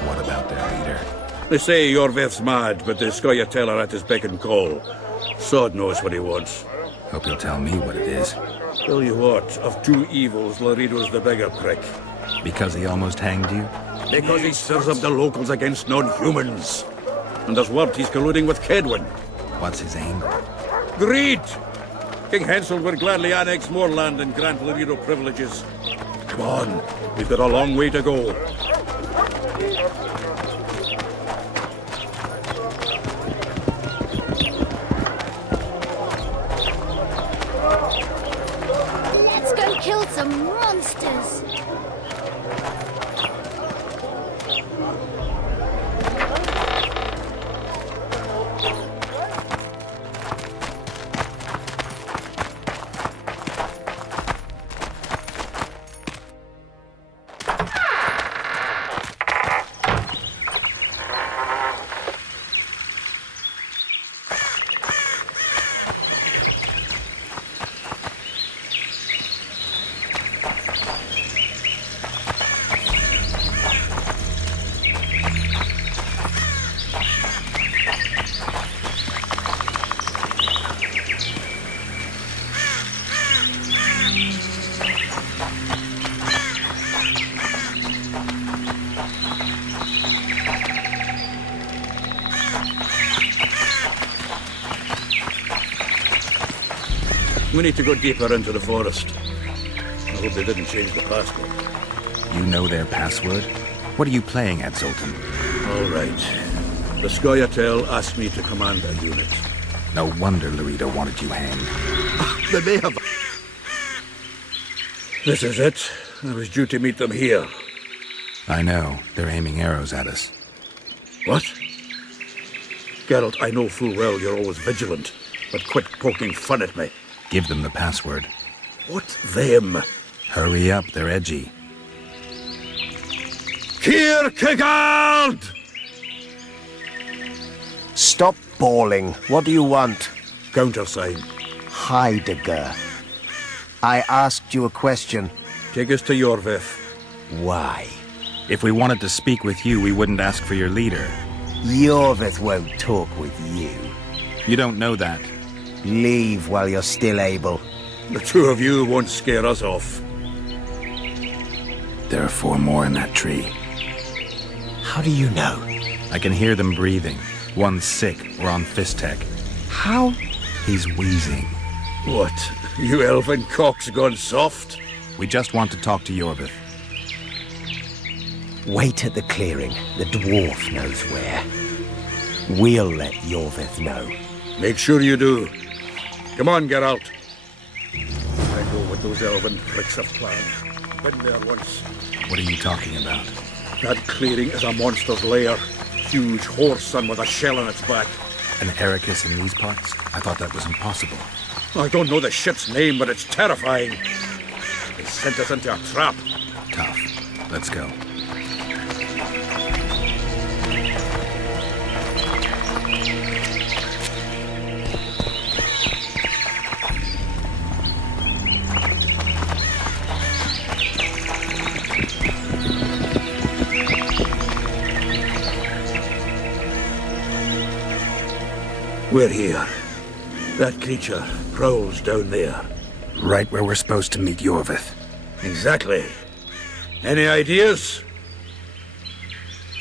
What about their leader? They say Yorvith's mad, but the Scoia'tael are at his beck and call. Sod knows what he wants. Hope you'll tell me what it is. Tell you what, of two evils, Laredo's the bigger prick. Because he almost hanged you? Because he stirs up the locals against non-humans. And there's word he's colluding with Kedwin. What's his angle? Greed! King Hensel would gladly annex more land and grant Laredo privileges. Come on, we've got a long way to go. Let's go kill some monsters. We need to go deeper into the forest. I hope they didn't change the password. You know their password? What are you playing at, Zoltan? All right. The Scoia'tael asked me to command a unit. No wonder Laredo wanted you hanged. They may have... This is it. I was due to meet them here. I know. They're aiming arrows at us. What? Geralt, I know full well you're always vigilant, but quit poking fun at me. Give them the password. What them? Hurry up, they're edgy. Kierkegaard! Stop bawling. What do you want? Countersign. Heidegger. I asked you a question. Take us to Yorvith. Why? If we wanted to speak with you, we wouldn't ask for your leader. Yorvith won't talk with you. You don't know that. Leave while you're still able. The two of you won't scare us off. There are 4 more in that tree. How do you know? I can hear them breathing. One's sick or on Fistek. How? He's wheezing. What? You elfin cock's gone soft? We just want to talk to Yorvith. Wait at the clearing. The dwarf knows where. We'll let Yorvith know. Make sure you do. Come on, Geralt. I know what those elven pricks have planned. Been there once. What are you talking about? That clearing is a monster's lair. Huge horse son with a shell on its back. An Ericus in these parts? I thought that was impossible. I don't know the shit's name, but it's terrifying. They sent us into a trap. Tough. Let's go. We're here. That creature prowls down there. Right where we're supposed to meet Yorvith. Exactly. Any ideas?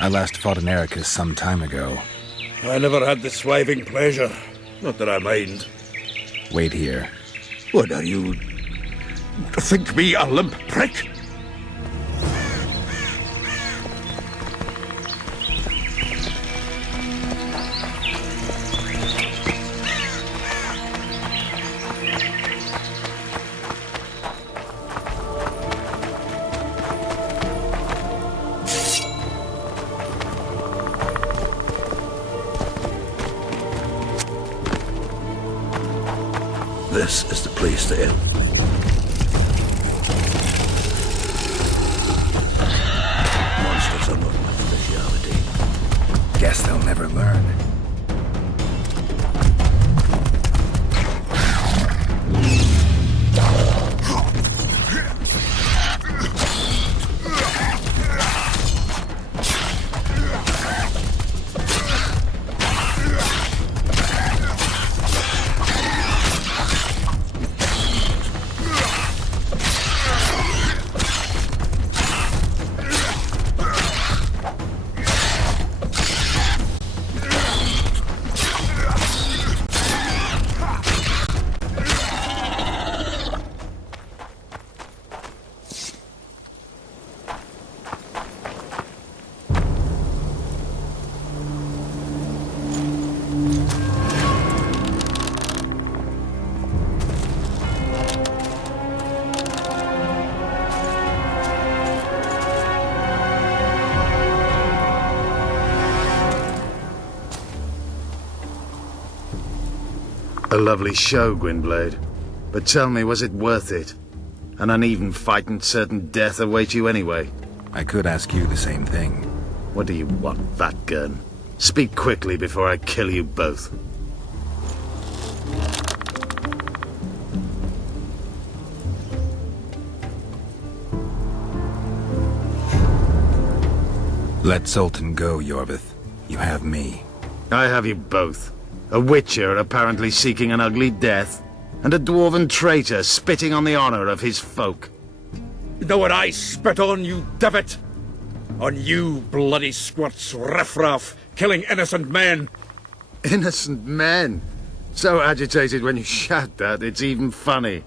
I last fought an Ericus some time ago. I never had the swiving pleasure. Not that I mind. Wait here. What are you... think me a limp prick? This is the place to end. Monsters are not my speciality. Guess they'll never learn. A lovely show, Gwynblade. But tell me, was it worth it? An uneven fight and certain death await you anyway. I could ask you the same thing. What do you want, Vatgern? Speak quickly before I kill you both. Let Sultan go, Yorvith. You have me. I have you both. A witcher apparently seeking an ugly death, and a dwarven traitor spitting on the honor of his folk. You know what I spit on, you divot? On you bloody squirts, riffraff, killing innocent men. Innocent men? So agitated when you shout that, it's even funny.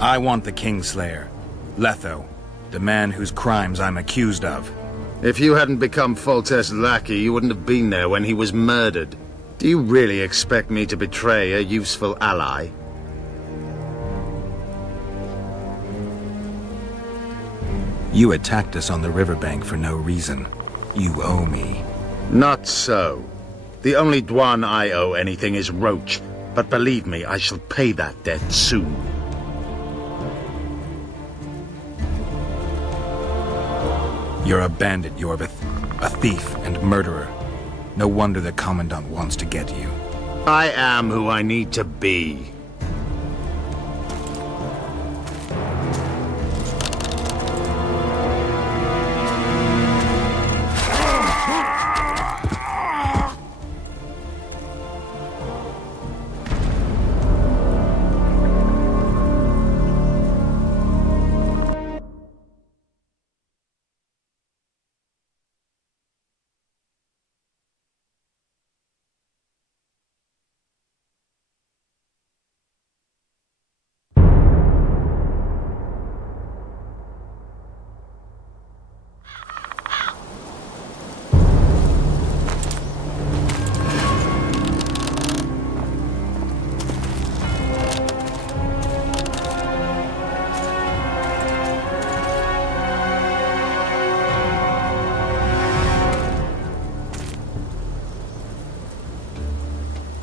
I want the Kingslayer. Letho. The man whose crimes I'm accused of. If you hadn't become Foltest's lackey, you wouldn't have been there when he was murdered. Do you really expect me to betray a useful ally? You attacked us on the riverbank for no reason. You owe me. Not so. The only Dwan I owe anything is Roach, but believe me, I shall pay that debt soon. You're a bandit, Yorvith. A thief and murderer. No wonder the Commandant wants to get you. I am who I need to be.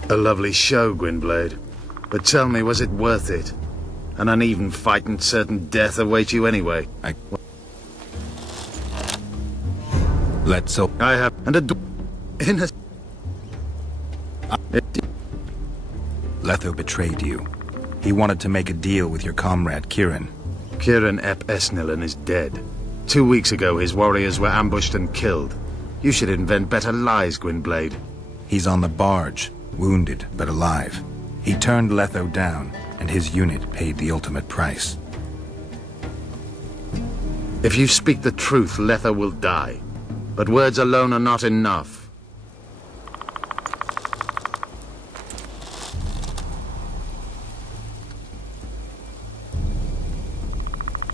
A lovely show, Gwynblade. But tell me, was it worth it? An uneven fight and certain death await you anyway. I have... and a... in a... Letho betrayed you. He wanted to make a deal with your comrade, Kirin. Kirin ep Esnilin is dead. 2 weeks ago, his warriors were ambushed and killed. You should invent better lies, Gwynblade. He's on the barge, wounded but alive. He turned Letho down, and his unit paid the ultimate price. If you speak the truth, Letho will die. But words alone are not enough.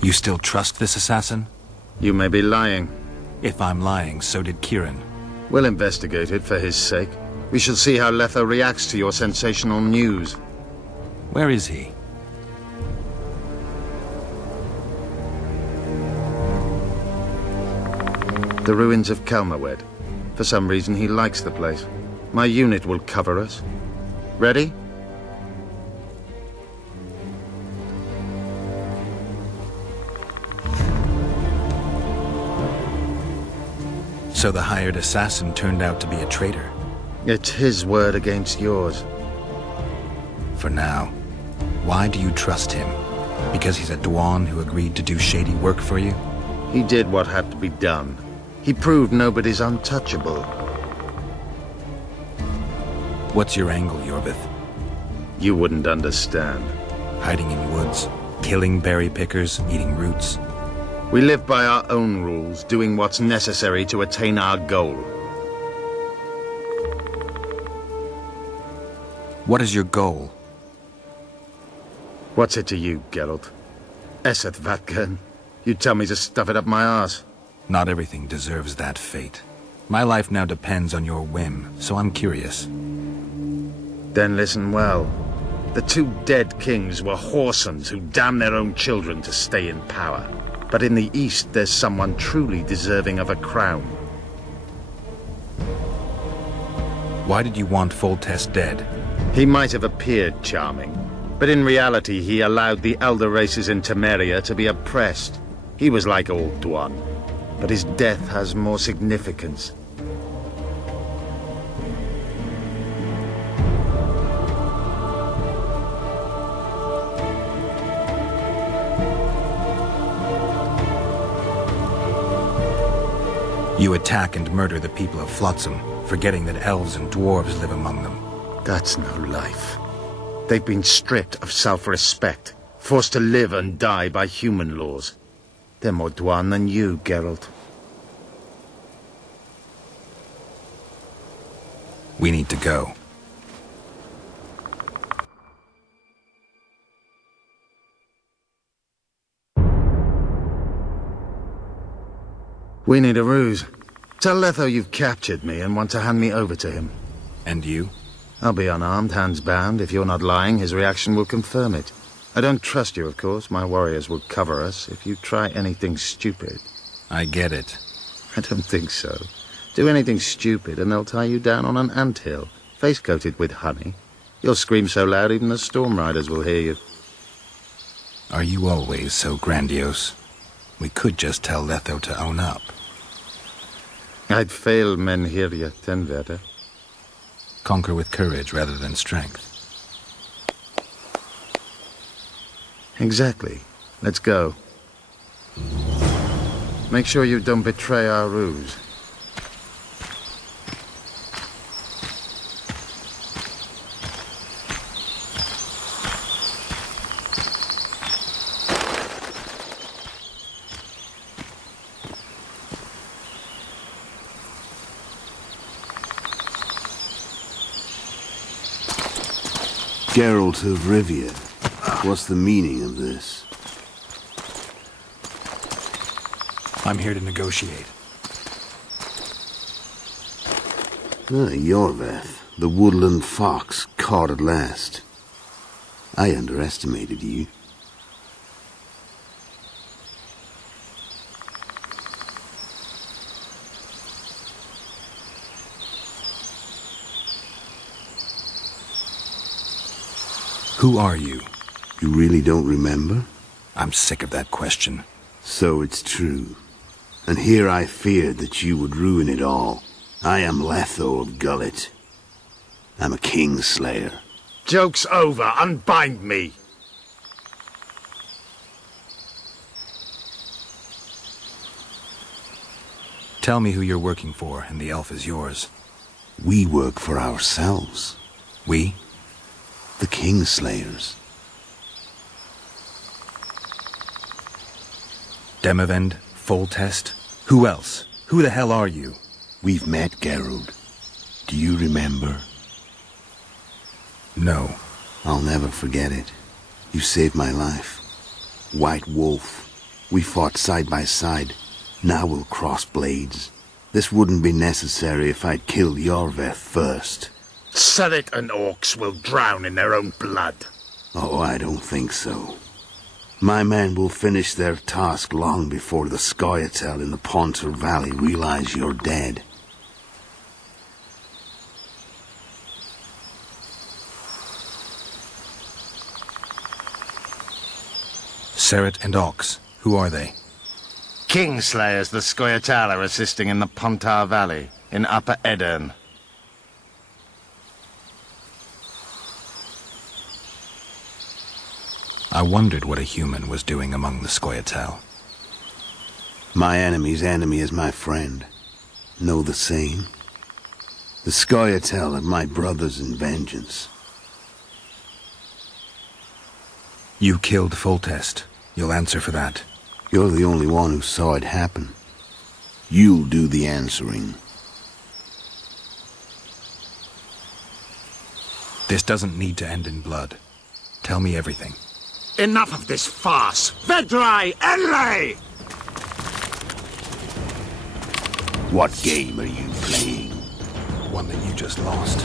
You still trust this assassin? You may be lying. If I'm lying, so did Kirin. We'll investigate it for his sake. We shall see how Letho reacts to your sensational news. Where is he? The ruins of Kelmawed. For some reason, he likes the place. My unit will cover us. Ready? So the hired assassin turned out to be a traitor. It's his word against yours. For now. Why do you trust him? Because he's a Dwan who agreed to do shady work for you? He did what had to be done. He proved nobody's untouchable. What's your angle, Yorvith? You wouldn't understand. Hiding in woods, killing berry pickers, eating roots. We live by our own rules, doing what's necessary to attain our goal. What is your goal? What's it to you, Geralt? Eseth Vatgern. You tell me to stuff it up my arse. Not everything deserves that fate. My life now depends on your whim, so I'm curious. Then listen well. The 2 dead kings were whoresons who damned their own children to stay in power. But in the East, there's someone truly deserving of a crown. Why did you want Foltest dead? He might have appeared charming, but in reality he allowed the elder races in Temeria to be oppressed. He was like old Dwan, but his death has more significance. You attack and murder the people of Flotsam, forgetting that elves and dwarves live among them. That's no life. They've been stripped of self-respect, forced to live and die by human laws. They're more Dwan than you, Geralt. We need to go. We need a ruse. Tell Letho you've captured me and want to hand me over to him. And you? I'll be unarmed, hands bound. If you're not lying, his reaction will confirm it. I don't trust you, of course. My warriors will cover us if you try anything stupid. I get it. I don't think so. Do anything stupid and they'll tie you down on an anthill, face-coated with honey. You'll scream so loud even the storm riders will hear you. Are you always so grandiose? We could just tell Letho to own up. I'd fail Menhirya Tenverda. Conquer with courage rather than strength. Exactly. Let's go. Make sure you don't betray our ruse. Geralt of Rivia, what's the meaning of this? I'm here to negotiate. Iorveth, the woodland fox, caught at last. I underestimated you. Who are you? You really don't remember? I'm sick of that question. So it's true. And here I feared that you would ruin it all. I am Letho of Gullet. I'm a Kingslayer. Joke's over. Unbind me. Tell me who you're working for, and the elf is yours. We work for ourselves. We? The Kingslayers. Demavend, Foltest? Who else? Who the hell are you? We've met, Geralt. Do you remember? No. I'll never forget it. You saved my life. White Wolf. We fought side by side. Now we'll cross blades. This wouldn't be necessary if I'd killed Iorveth first. Surrit and orcs will drown in their own blood. Oh, I don't think so. My men will finish their task long before the Scoia'tael in the Pontar Valley realize you're dead. Surrit and Ox. Who are they? Kingslayers the Scoia'tael are assisting in the Pontar Valley, in Upper Edirn. I wondered what a human was doing among the Scoia'tael. My enemy's enemy is my friend. Know the same? The Scoia'tael are my brothers in vengeance. You killed Foltest. You'll answer for that. You're the only one who saw it happen. You'll do the answering. This doesn't need to end in blood. Tell me everything. Enough of this farce! Vedrai Enlay! What game are you playing? One that you just lost.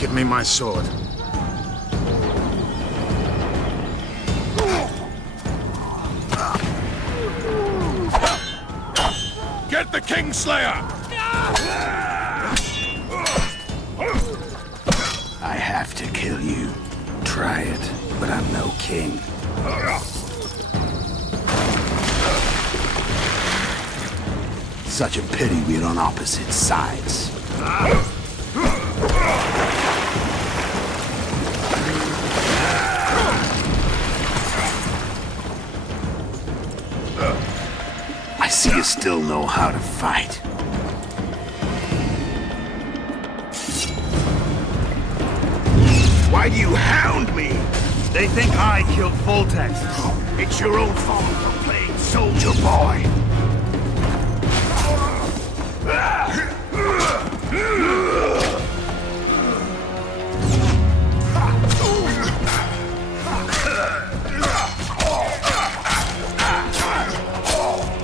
Give me my sword. Get the Kingslayer! I have to kill you. Try it, but I'm no king. Such a pity we're on opposite sides. see you still know how to fight. Why do you hound me? They think I killed Voltex. It's your own fault for playing soldier boy.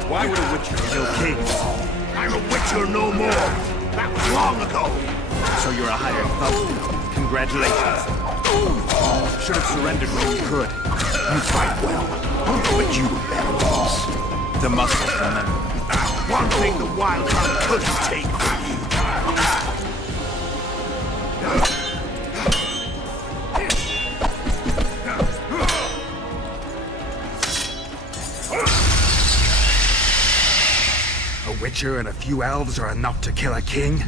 Why would a witcher kill kings? I'm a witcher no more. That was long ago. So you're a hired thug. Congratulations. Should have surrendered when you could. You fight well, but you were better off. The muscles remember. One thing the Wild Hunt couldn't take from you. A witcher and a few elves are enough to kill a king?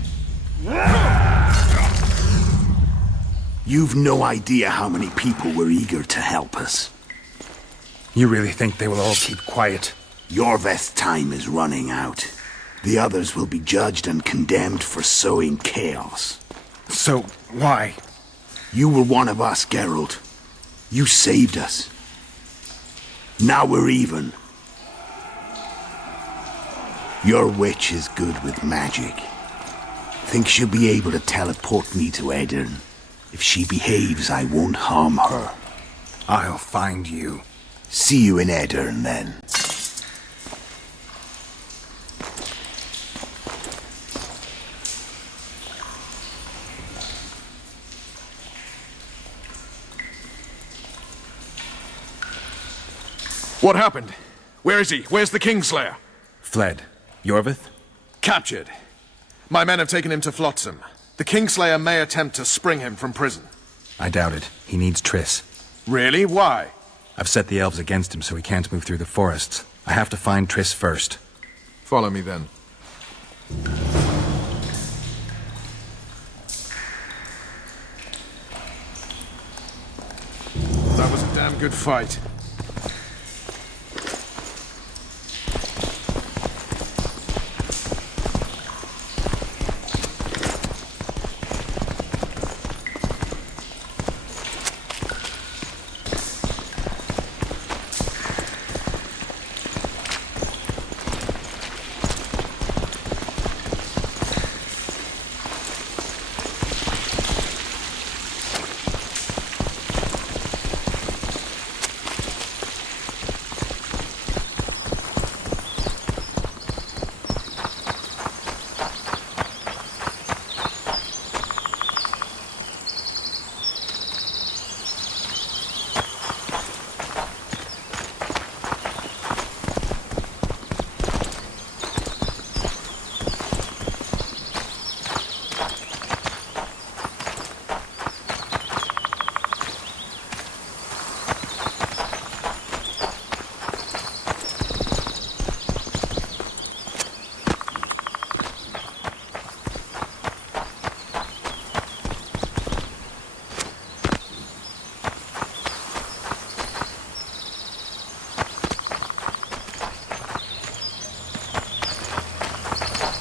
You've no idea how many people were eager to help us. You really think they will all keep quiet? Yorveth's time is running out. The others will be judged and condemned for sowing chaos. So, why? You were one of us, Geralt. You saved us. Now we're even. Your witch is good with magic. Think she'll be able to teleport me to Aedirn. If she behaves, I won't harm her. I'll find you. See you in Aedirn, then. What happened? Where is he? Where's the Kingslayer? Fled. Yorveth? Captured. My men have taken him to Flotsam. The Kingslayer may attempt to spring him from prison. I doubt it. He needs Triss. Really? Why? I've set the elves against him so he can't move through the forests. I have to find Triss first. Follow me then. That was a damn good fight.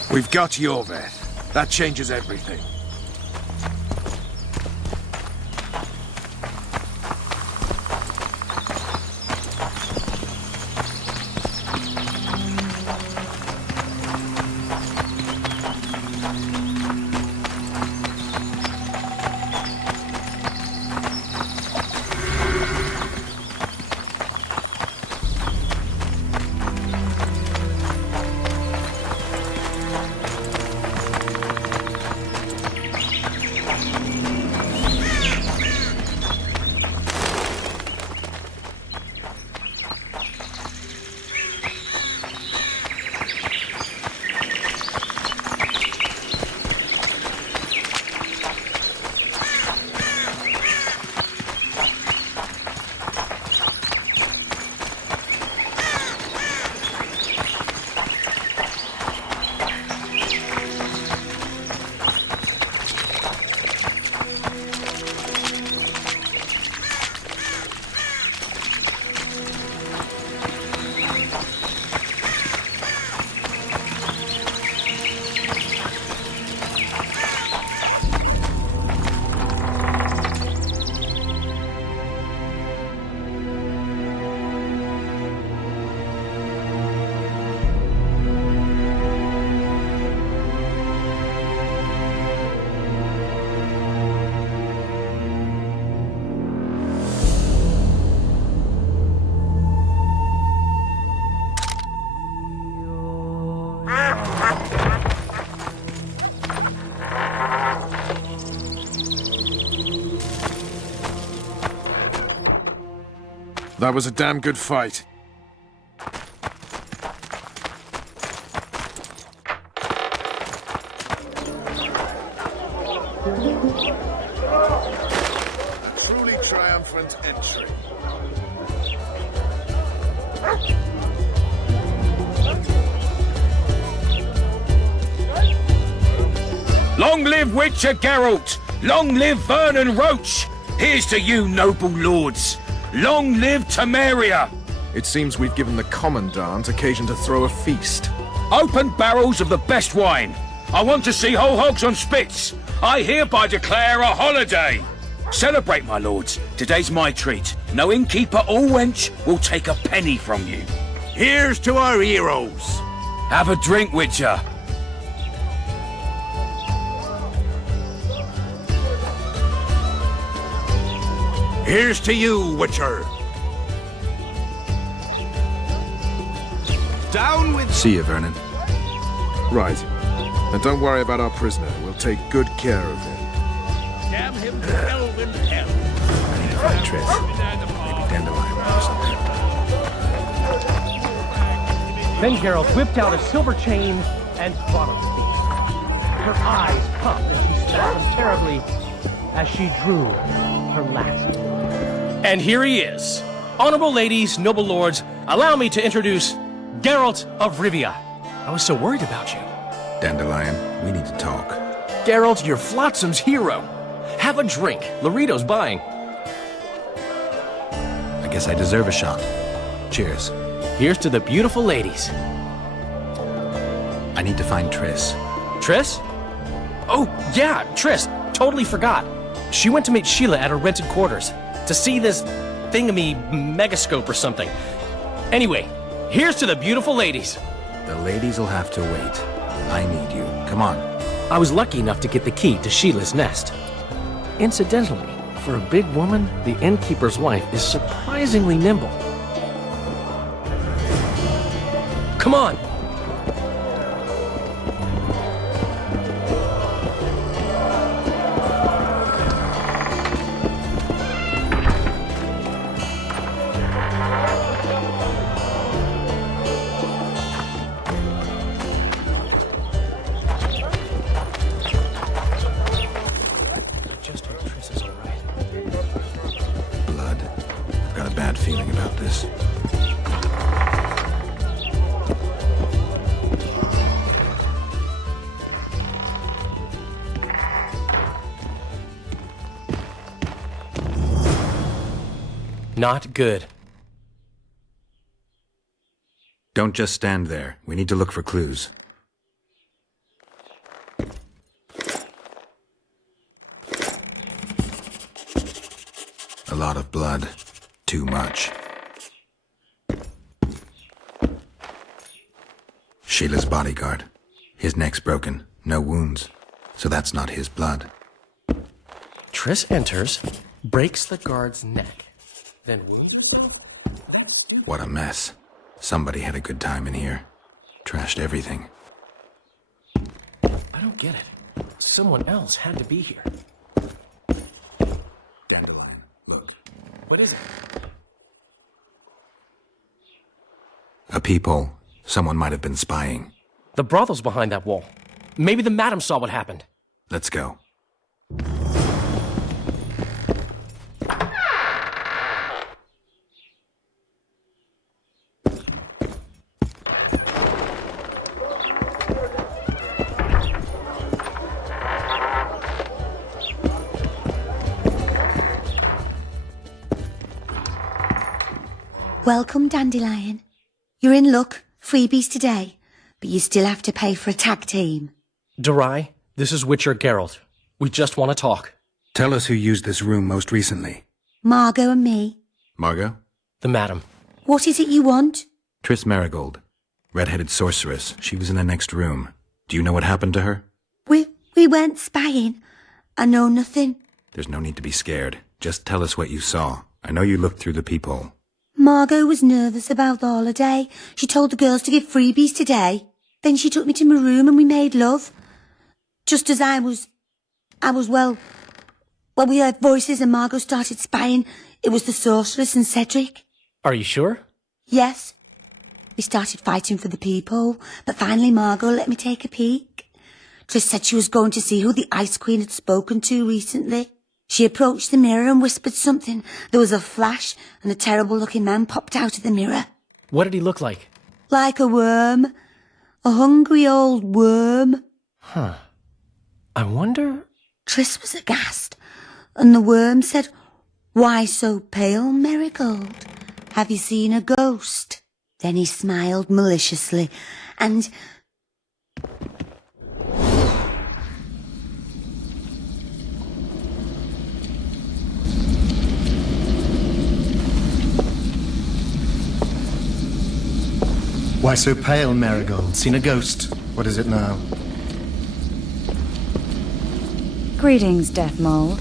We've got Yorveth. That changes everything. that was a damn good fight. Truly triumphant entry. Long live Witcher Geralt! Long live Vernon Roach! Here's to you, noble lords! Long live Temeria! It seems we've given the Commandant occasion to throw a feast. Open barrels of the best wine! I want to see whole hogs on spits! I hereby declare a holiday! Celebrate, my lords. Today's my treat. No innkeeper or wench will take a penny from you. Here's to our heroes. Have a drink, Witcher. Here's to you, Witcher. Down with... See you, Vernon. Right. And don't worry about our prisoner. We'll take good care of him. Damn him to elven hell. I need to find Triss. Maybe Dandelion or something. Then Geralt whipped out a silver chain and brought it to me. Her eyes puffed and she spasmed terribly as she drew her last. And here he is. Honorable ladies, noble lords, allow me to introduce Geralt of Rivia. I was so worried about you. Dandelion, we need to talk. Geralt, you're Flotsam's hero. Have a drink. Laredo's buying. I guess I deserve a shot. Cheers. Here's to the beautiful ladies. I need to find Triss. Triss? Oh, yeah, Triss. Totally forgot. She went to meet Sheila at her rented quarters to see this thingamy megascope or something. Anyway, here's to the beautiful ladies. The ladies will have to wait. I need you. Come on. I was lucky enough to get the key to Sheila's nest. Incidentally, for a big woman, the innkeeper's wife is surprisingly nimble. Come on! Blood. I've got a bad feeling about this. Not good. Don't just stand there. We need to look for clues. A lot of blood. Too much. Sheila's bodyguard. His neck's broken. No wounds. So that's not his blood. Triss enters, breaks the guard's neck, then wounds herself? That's stupid. What a mess. Somebody had a good time in here. Trashed everything. I don't get it. Someone else had to be here. Dandelion, look. What is it? A peephole. Someone might have been spying. The brothel's behind that wall. Maybe the madam saw what happened. Let's go. Welcome, Dandelion. You're in luck. Freebies today. But you still have to pay for a tag team. Durai, this is Witcher Geralt. We just want to talk. Tell us who used this room most recently. Margot and me. Margot? The madam. What is it you want? Triss Marigold. Red-headed sorceress. She was in the next room. Do you know what happened to her? We weren't spying. I know nothing. There's no need to be scared. Just tell us what you saw. I know you looked through the peephole. Margot was nervous about the holiday. She told the girls to give freebies today. Then she took me to my room and we made love. Just as well, we heard voices and Margot started spying. It was the sorceress and Cedric. Are you sure? Yes. We started fighting for the people, but finally Margot let me take a peek. Triss said she was going to see who the Ice Queen had spoken to recently. She approached the mirror and whispered something. There was a flash, and a terrible-looking man popped out of the mirror. What did he look like? Like a worm. A hungry old worm. Huh. I wonder... Triss was aghast, and the worm said, "Why so pale, Marigold? Have you seen a ghost?" Then he smiled maliciously, and... Why so pale, Marigold? Seen a ghost? What is it now? Greetings, Death Mold.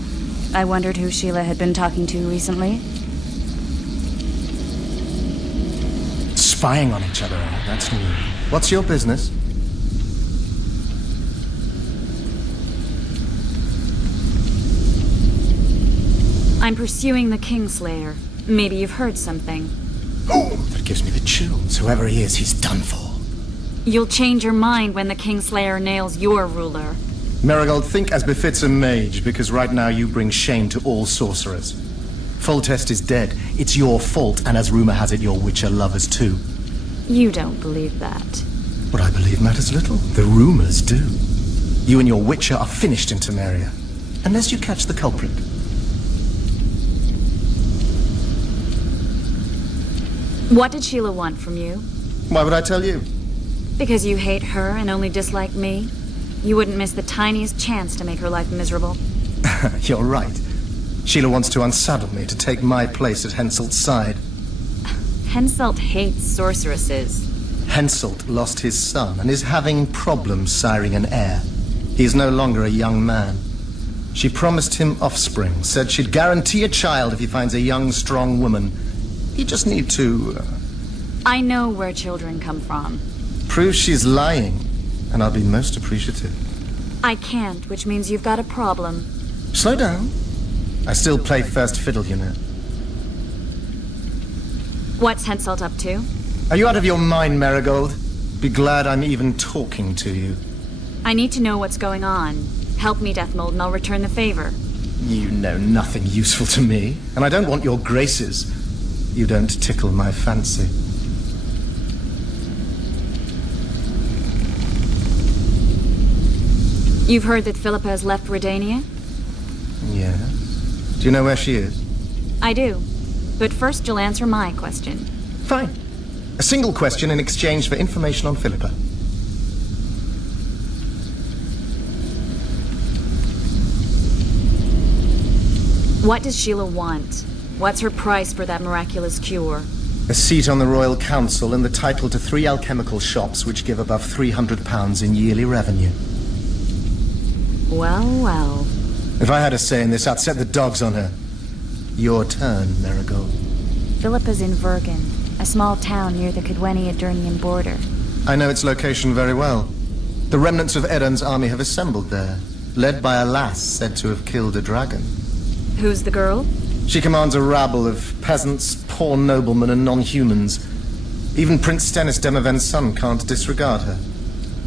I wondered who Sheila had been talking to recently. Spying on each other, eh? That's new. What's your business? I'm pursuing the Kingslayer. Maybe you've heard something. Oh, that gives me the chills. Whoever he is, he's done for. You'll change your mind when the Kingslayer nails your ruler. Marigold, think as befits a mage, because right now you bring shame to all sorcerers. Foltest is dead. It's your fault, and as rumor has it, your Witcher lovers too. You don't believe that. What I believe matters little. The rumors do. You and your Witcher are finished in Temeria. Unless you catch the culprit. What did Sheila want from you? Why would I tell you? Because you hate her and only dislike me? You wouldn't miss the tiniest chance to make her life miserable. You're right. Sheila wants to unsaddle me, to take my place at Henselt's side. Henselt hates sorceresses. Henselt lost his son and is having problems siring an heir. He is no longer a young man. She promised him offspring, said she'd guarantee a child if he finds a young, strong woman. You just need to... I know where children come from. Prove she's lying, and I'll be most appreciative. I can't, which means you've got a problem. Slow down. I still play first fiddle, you know. What's Henselt up to? Are you out of your mind, Marigold? Be glad I'm even talking to you. I need to know what's going on. Help me, Deathmold, and I'll return the favor. You know nothing useful to me, and I don't want your graces. You don't tickle my fancy. You've heard that Philippa has left Redania? Yes. Do you know where she is? I do. But first you'll answer my question. Fine. A single question in exchange for information on Philippa. What does Sheila want? What's her price for that miraculous cure? A seat on the Royal Council and the title to 3 alchemical shops which give above £300 in yearly revenue. Well, well. If I had a say in this, I'd set the dogs on her. Your turn, Marigold. Philippa's in Vergen, a small town near the Cadweni-Adernian border. I know its location very well. The remnants of Eren's army have assembled there, led by a lass said to have killed a dragon. Who's the girl? She commands a rabble of peasants, poor noblemen, and non-humans. Even Prince Stennis Demoven's son can't disregard her.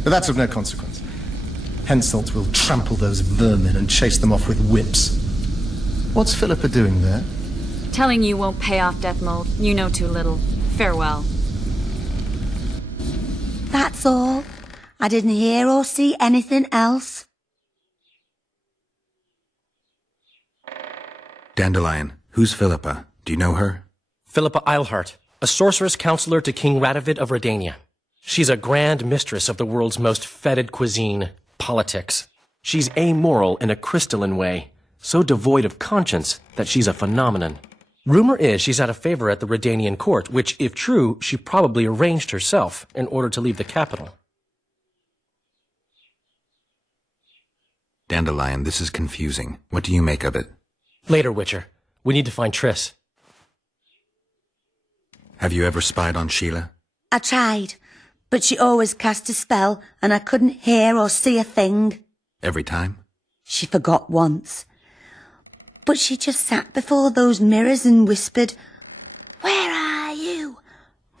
But that's of no consequence. Henselt will trample those vermin and chase them off with whips. What's Philippa doing there? Telling you won't pay off, Deathmold. You know too little. Farewell. That's all. I didn't hear or see anything else. Dandelion, who's Philippa? Do you know her? Philippa Eilhart, a sorceress counselor to King Radovid of Redania. She's a grand mistress of the world's most fetid cuisine, politics. She's amoral in a crystalline way, so devoid of conscience that she's a phenomenon. Rumor is she's out of favor at the Redanian court, which, if true, she probably arranged herself in order to leave the capital. Dandelion, this is confusing. What do you make of it? Later, Witcher. We need to find Triss. Have you ever spied on Sheila? I tried, but she always cast a spell and I couldn't hear or see a thing. Every time? She forgot once. But she just sat before those mirrors and whispered, "Where are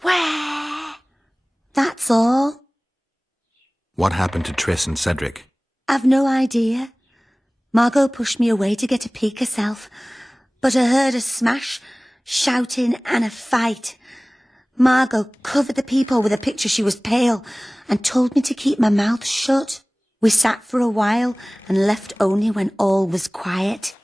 Where? That's all. What happened to Triss and Cedric? I've no idea. Margot pushed me away to get a peek herself, but I heard a smash, shouting and a fight. Margot covered the people with a picture. She was pale and told me to keep my mouth shut. We sat for a while and left only when all was quiet.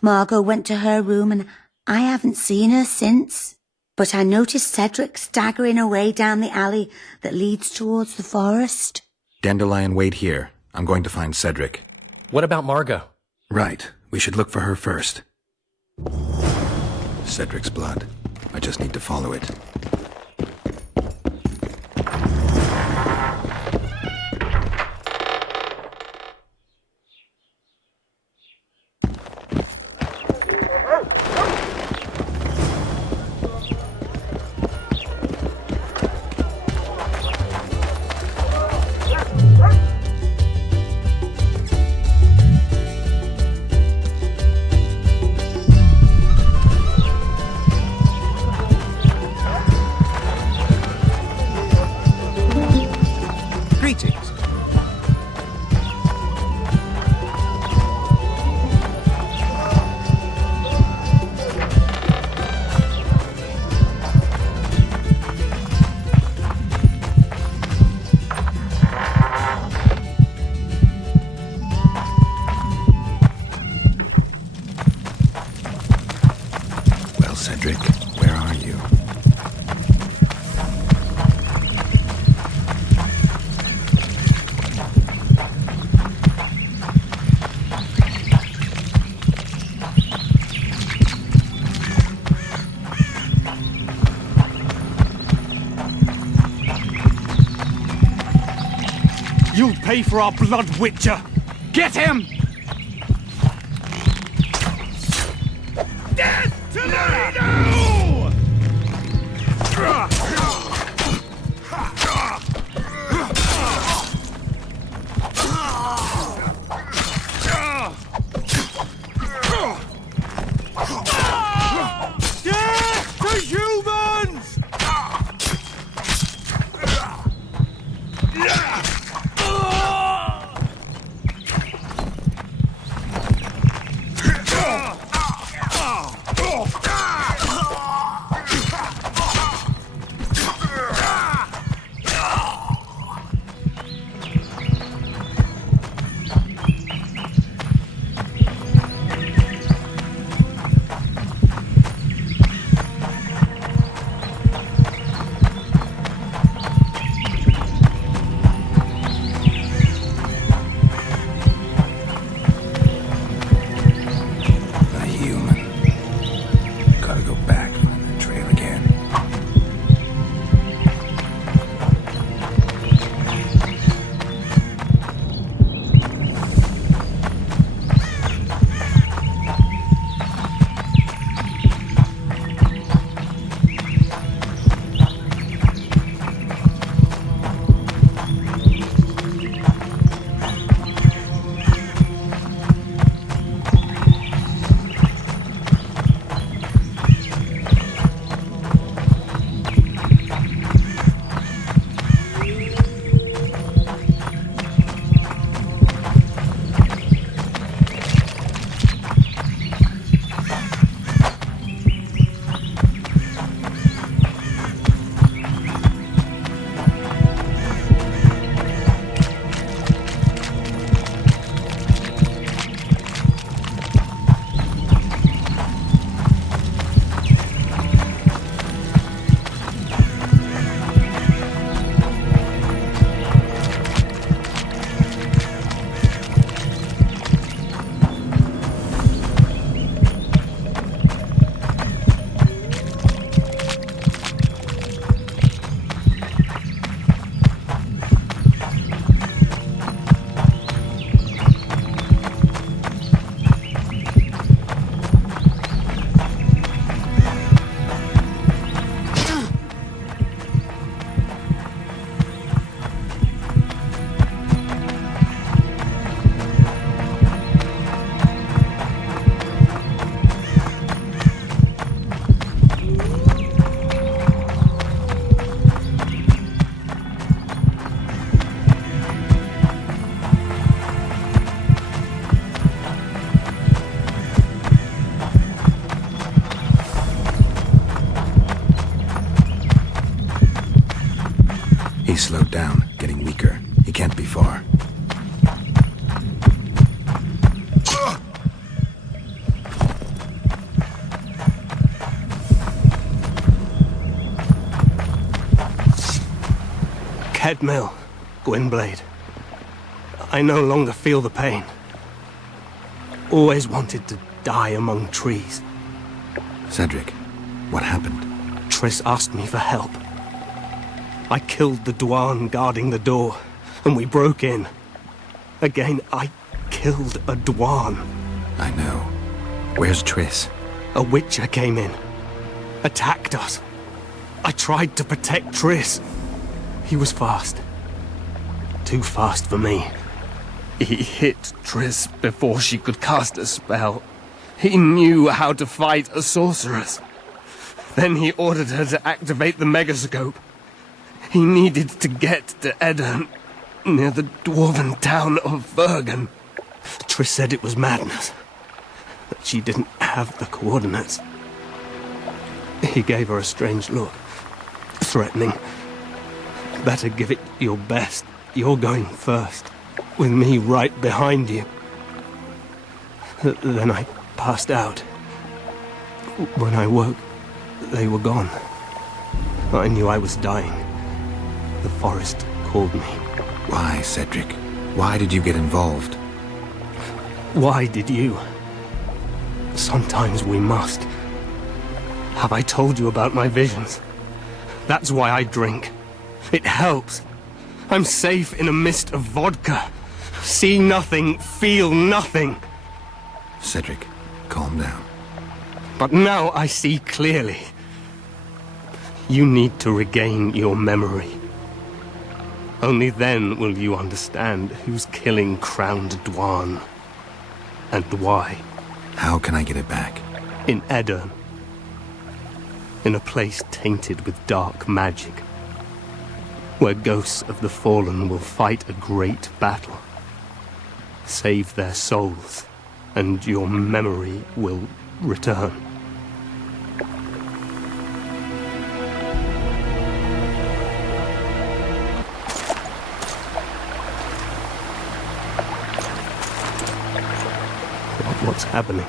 Margot went to her room and I haven't seen her since. But I noticed Cedric staggering away down the alley that leads towards the forest. Dandelion, wait here. I'm going to find Cedric. What about Margot? Right. We should look for her first. Cedric's blood. I just need to follow it. Cedric, where are you? You'll pay for our blood, Witcher! Get him! Death to Laredo! Death to humans! getting weaker. He can't be far. Kedmill, Gwynblade. I no longer feel the pain. Always wanted to die among trees. Cedric, what happened? Triss asked me for help. I killed the Dwarn guarding the door, and we broke in. Again, I killed a Dwarn. I know. Where's Triss? A Witcher came in. Attacked us. I tried to protect Triss. He was fast. Too fast for me. He hit Triss before she could cast a spell. He knew how to fight a sorceress. Then he ordered her to activate the Megascope. He needed to get to Edirn, near the dwarven town of Vergen. Triss said it was madness, that she didn't have the coordinates. He gave her a strange look, threatening. Better give it your best. You're going first, with me right behind you. Then I passed out. When I woke, they were gone. I knew I was dying. The forest called me. Why, Cedric? Why did you get involved? Why did you? Sometimes we must. Have I told you about my visions? That's why I drink. It helps. I'm safe in a mist of vodka. See nothing, feel nothing. Cedric, calm down. But now I see clearly. You need to regain your memory. Only then will you understand who's killing Crowned Dwarn. And why. How can I get it back? In Edirn. In a place tainted with dark magic. Where ghosts of the fallen will fight a great battle. Save their souls, and your memory will return. What's happening?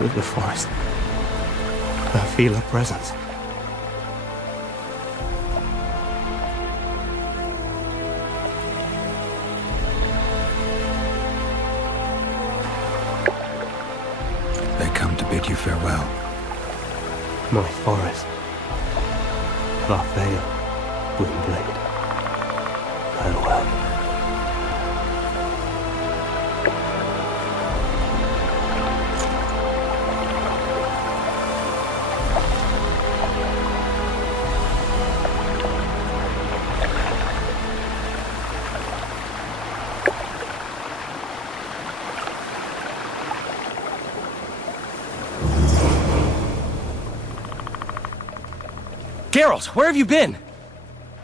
With the forest. I feel a presence. They come to bid you farewell. My forest. Farfael, Gwynblade. Farewell. Geralt, where have you been?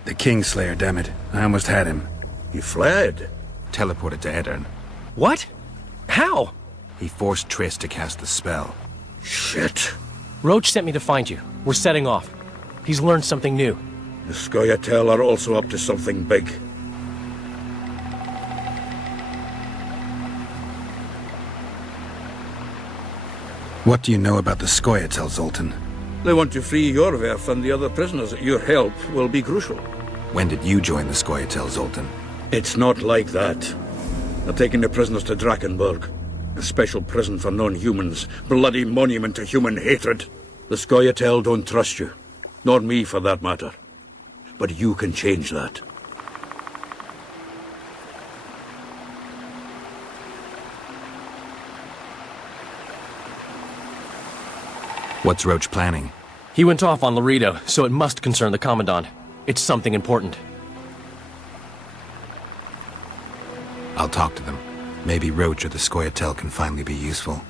The Kingslayer, damn it. I almost had him. He fled. Teleported to Edirn. What? How? He forced Triss to cast the spell. Shit. Roach sent me to find you. We're setting off. He's learned something new. The Scoia'tael are also up to something big. What do you know about the Scoia'tael, Zoltan? They want to free Yorveth and the other prisoners. Your help will be crucial. When did you join the Scoia'tael, Zoltan? It's not like that. They're taking the prisoners to Drakenberg. A special prison for non-humans. Bloody monument to human hatred. The Scoia'tael don't trust you. Nor me, for that matter. But you can change that. What's Roach planning? He went off on Loredo, so it must concern the Commandant. It's something important. I'll talk to them. Maybe Roach or the Scoia'tael can finally be useful.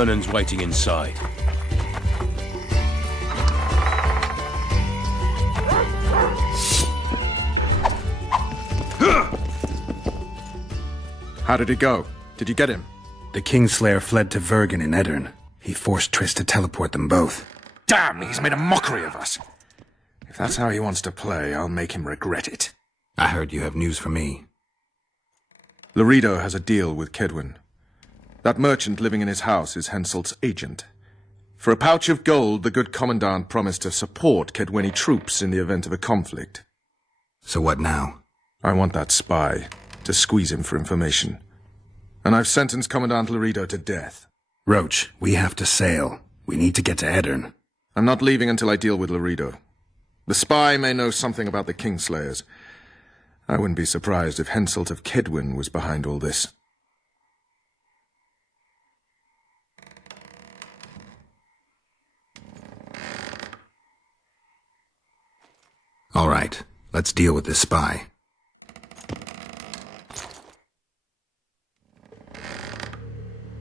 Vernon's waiting inside. How did it go? Did you get him? The Kingslayer fled to Vergen in Edirn. He forced Triss to teleport them both. Damn, he's made a mockery of us. If that's how he wants to play, I'll make him regret it. I heard you have news for me. Loredo has a deal with Kaedwen. That merchant living in his house is Henselt's agent. For a pouch of gold, the good Commandant promised to support Kaedweni troops in the event of a conflict. So what now? I want that spy, to squeeze him for information. And I've sentenced Commandant Loredo to death. Roach, we have to sail. We need to get to Edirn. I'm not leaving until I deal with Loredo. The spy may know something about the Kingslayers. I wouldn't be surprised if Henselt of Kaedwen was behind all this. All right, let's deal with this spy.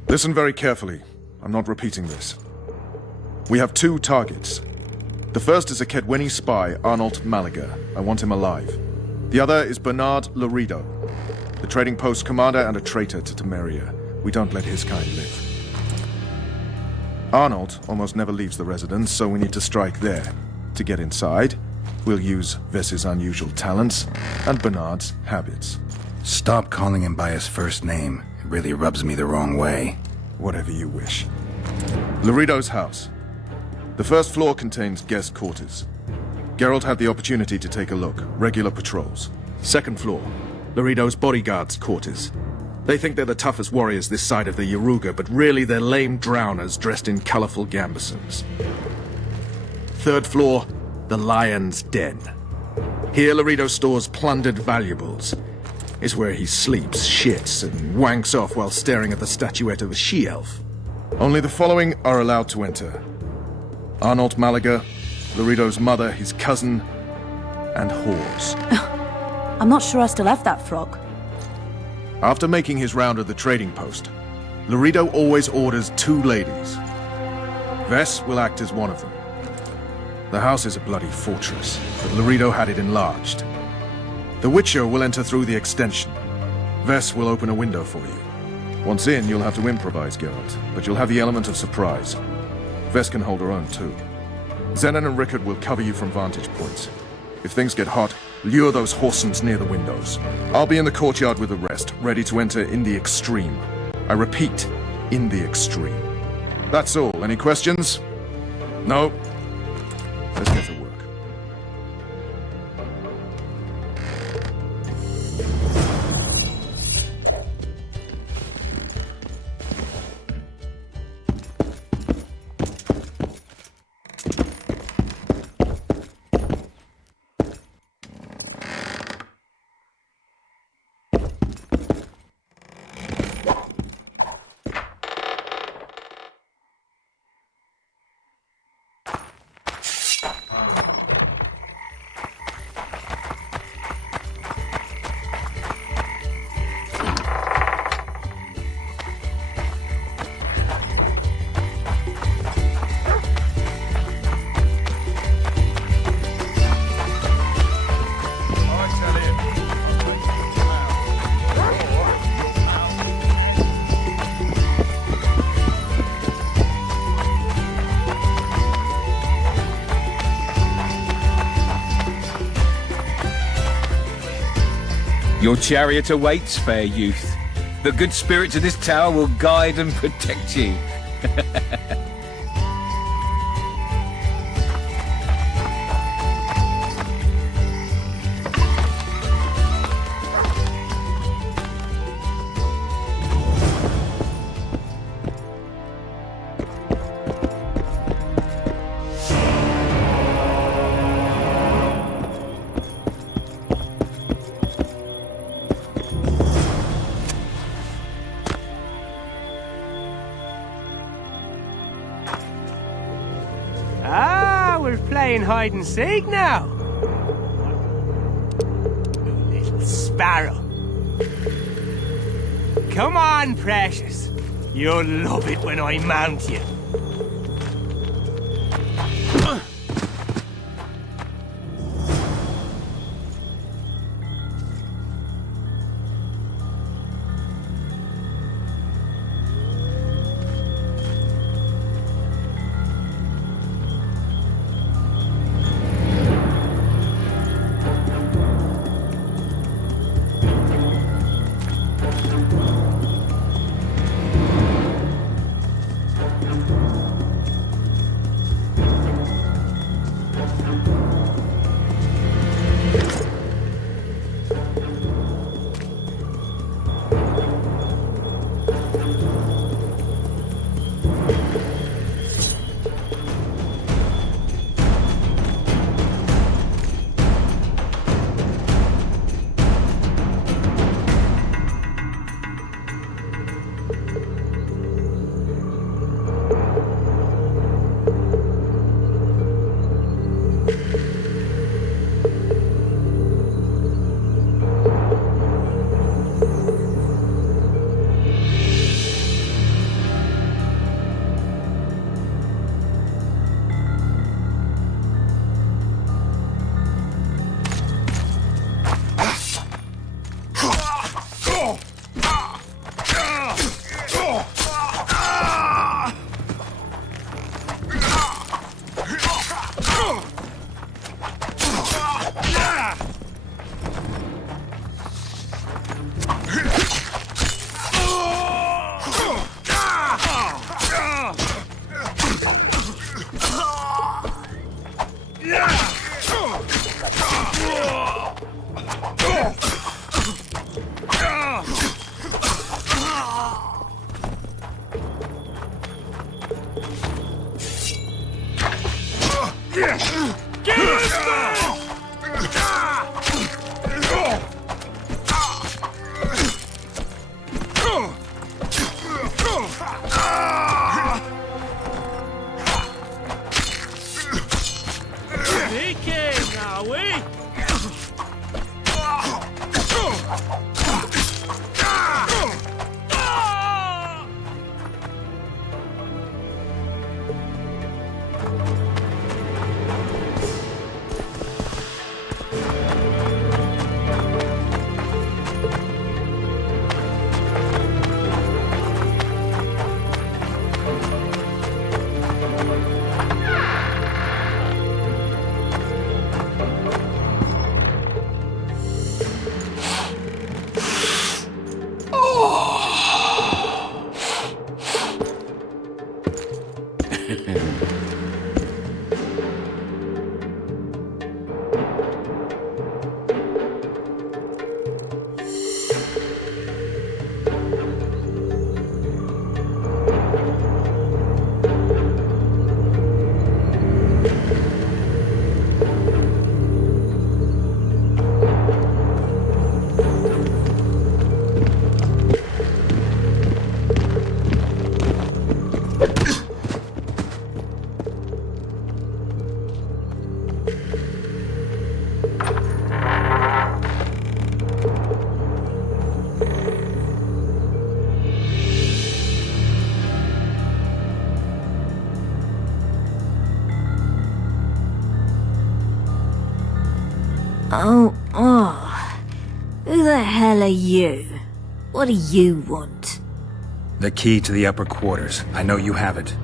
Listen very carefully. I'm not repeating this. We have two targets. The first is a Kaedweni spy, Arnold Malaga. I want him alive. The other is Bernard Loredo, the trading post commander and a traitor to Temeria. We don't let his kind live. Arnold almost never leaves the residence, so we need to strike there. To get inside, we'll use Vess's unusual talents and Bernard's habits. Stop calling him by his first name. It really rubs me the wrong way. Whatever you wish. Loredo's house. The first floor contains guest quarters. Geralt had the opportunity to take a look. Regular patrols. Second floor, Loredo's bodyguards' quarters. They think they're the toughest warriors this side of the Yaruga, but really they're lame drowners dressed in colorful gambesons. Third floor, the Lion's Den. Here Loredo stores plundered valuables. It's where he sleeps, shits, and wanks off while staring at the statuette of a she-elf. Only the following are allowed to enter. Arnold Malaga, Loredo's mother, his cousin, and whores. I'm not sure I still have that frog. After making his round of the trading post, Loredo always orders two ladies. Vess will act as one of them. The house is a bloody fortress, but Loredo had it enlarged. The Witcher will enter through the extension. Vess will open a window for you. Once in, you'll have to improvise, Geralt, but you'll have the element of surprise. Vess can hold her own, too. Zenon and Rickard will cover you from vantage points. If things get hot, lure those Horsens near the windows. I'll be in the courtyard with the rest, ready to enter in the extreme. I repeat, in the extreme. That's all. Any questions? No? Let's get to work. Your chariot awaits, fair youth. The good spirits of this tower will guide and protect you. We're playing hide and seek now. Little sparrow. Come on, precious. You'll love it when I mount you. Who the hell are you? What do you want? The key to the upper quarters. I know you have it.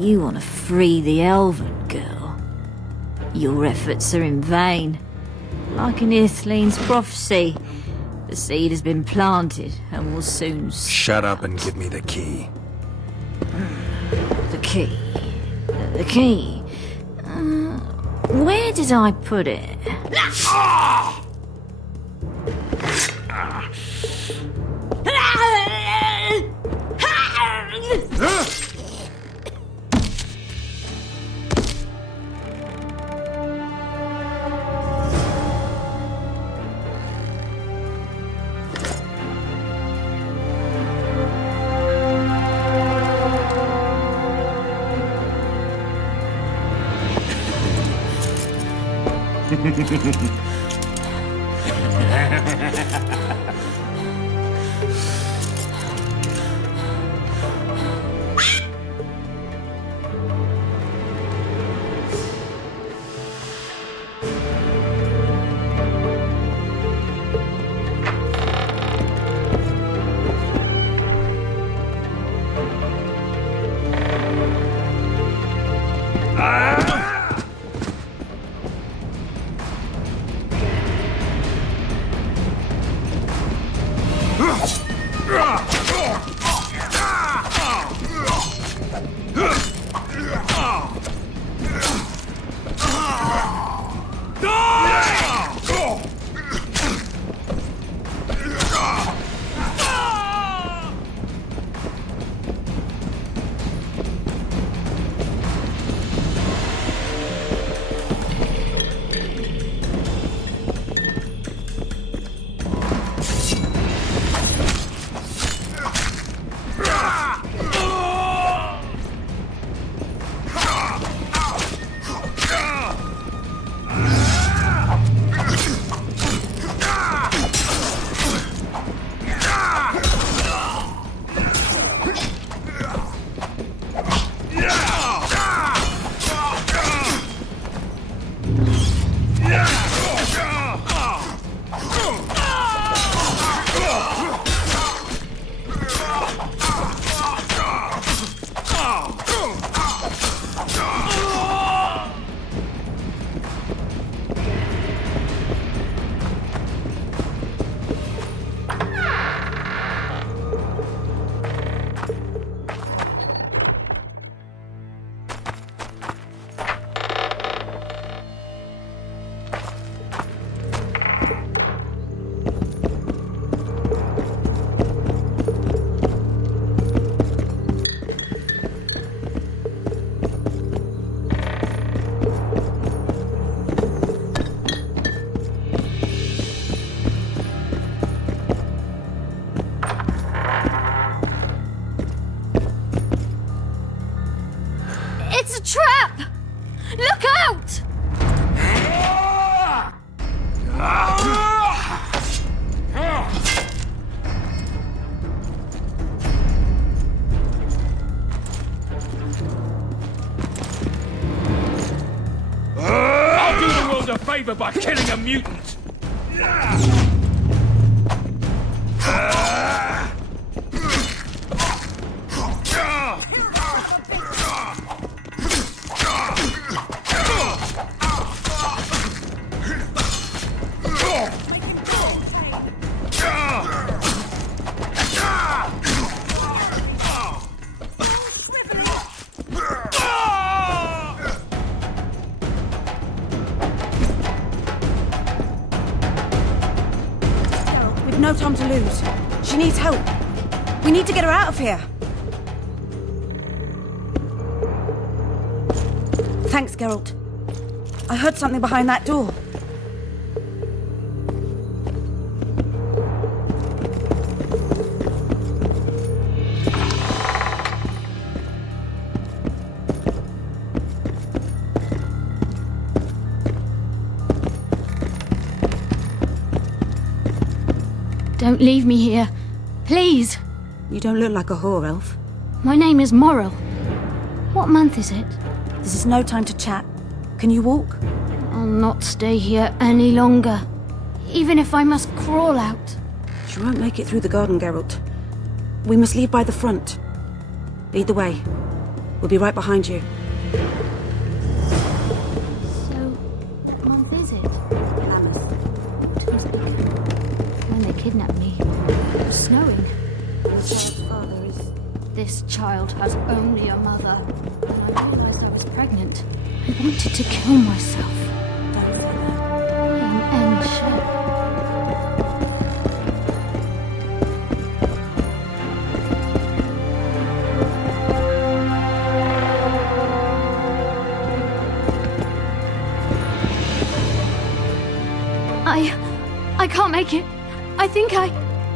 You want to free the elven girl. Your efforts are in vain. Like an Ithleen's prophecy, the seed has been planted and will soon Shut up and give me the key. The key. The key. Where did I put it? It's a trap! Look out! I'll do the world a favor by killing a mutant. We've no time to lose. She needs help. We need to get her out of here. Thanks, Geralt. I heard something behind that door. Don't leave me here. Please. You don't look like a whore, elf. My name is Morrill. What month is it? This is no time to chat. Can you walk? I'll not stay here any longer. Even if I must crawl out. She won't make it through the garden, Geralt. We must leave by the front. Lead the way. We'll be right behind you. So, what month is it? Autumn's begun. When they kidnapped me, it was snowing. Your child's father is... This child has only a mother. When I realized I was pregnant, I wanted to kill myself. I am Anne Shelley. I can't make it. I think I...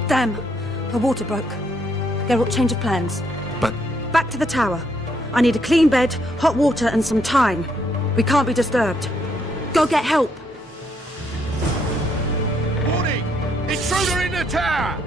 Damn. The water broke. Geralt, change of plans. But... Back to the tower. I need a clean bed, hot water, and some time. We can't be disturbed. Go get help. Warning! Intruder in the tower!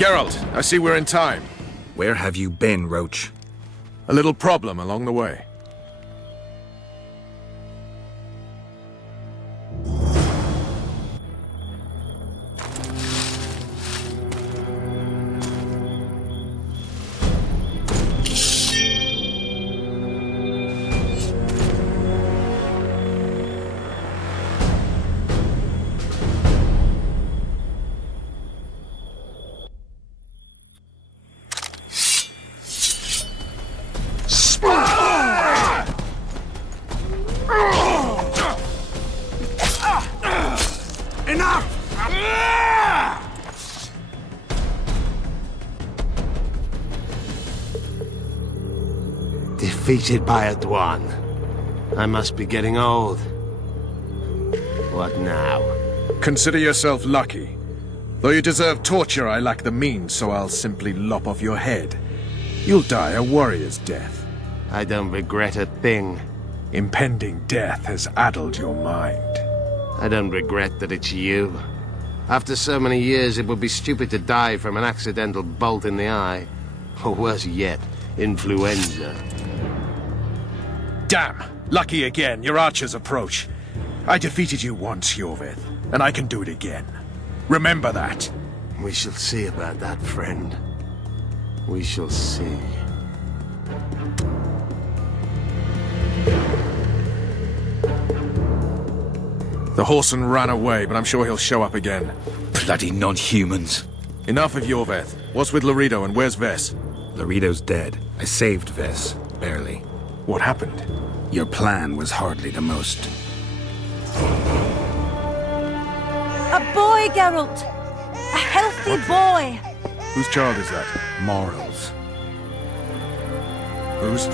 Geralt, I see we're in time. Where have you been, Roach? A little problem along the way. Defeated by a Dwan. I must be getting old. What now? Consider yourself lucky. Though you deserve torture, I lack the means, so I'll simply lop off your head. You'll die a warrior's death. I don't regret a thing. Impending death has addled your mind. I don't regret that it's you. After so many years, it would be stupid to die from an accidental bolt in the eye. Or worse yet, influenza. Damn! Lucky again, your archers approach. I defeated you once, Yorvith, and I can do it again. Remember that. We shall see about that, friend. We shall see. The horseman ran away, but I'm sure he'll show up again. Bloody non-humans. Enough of Yorvith. What's with Loredo and where's Ves? Loredo's dead. I saved Ves. Barely. What happened? Your plan was hardly the most. A boy, Geralt! A healthy boy! Whose child is that? Morals. Whose?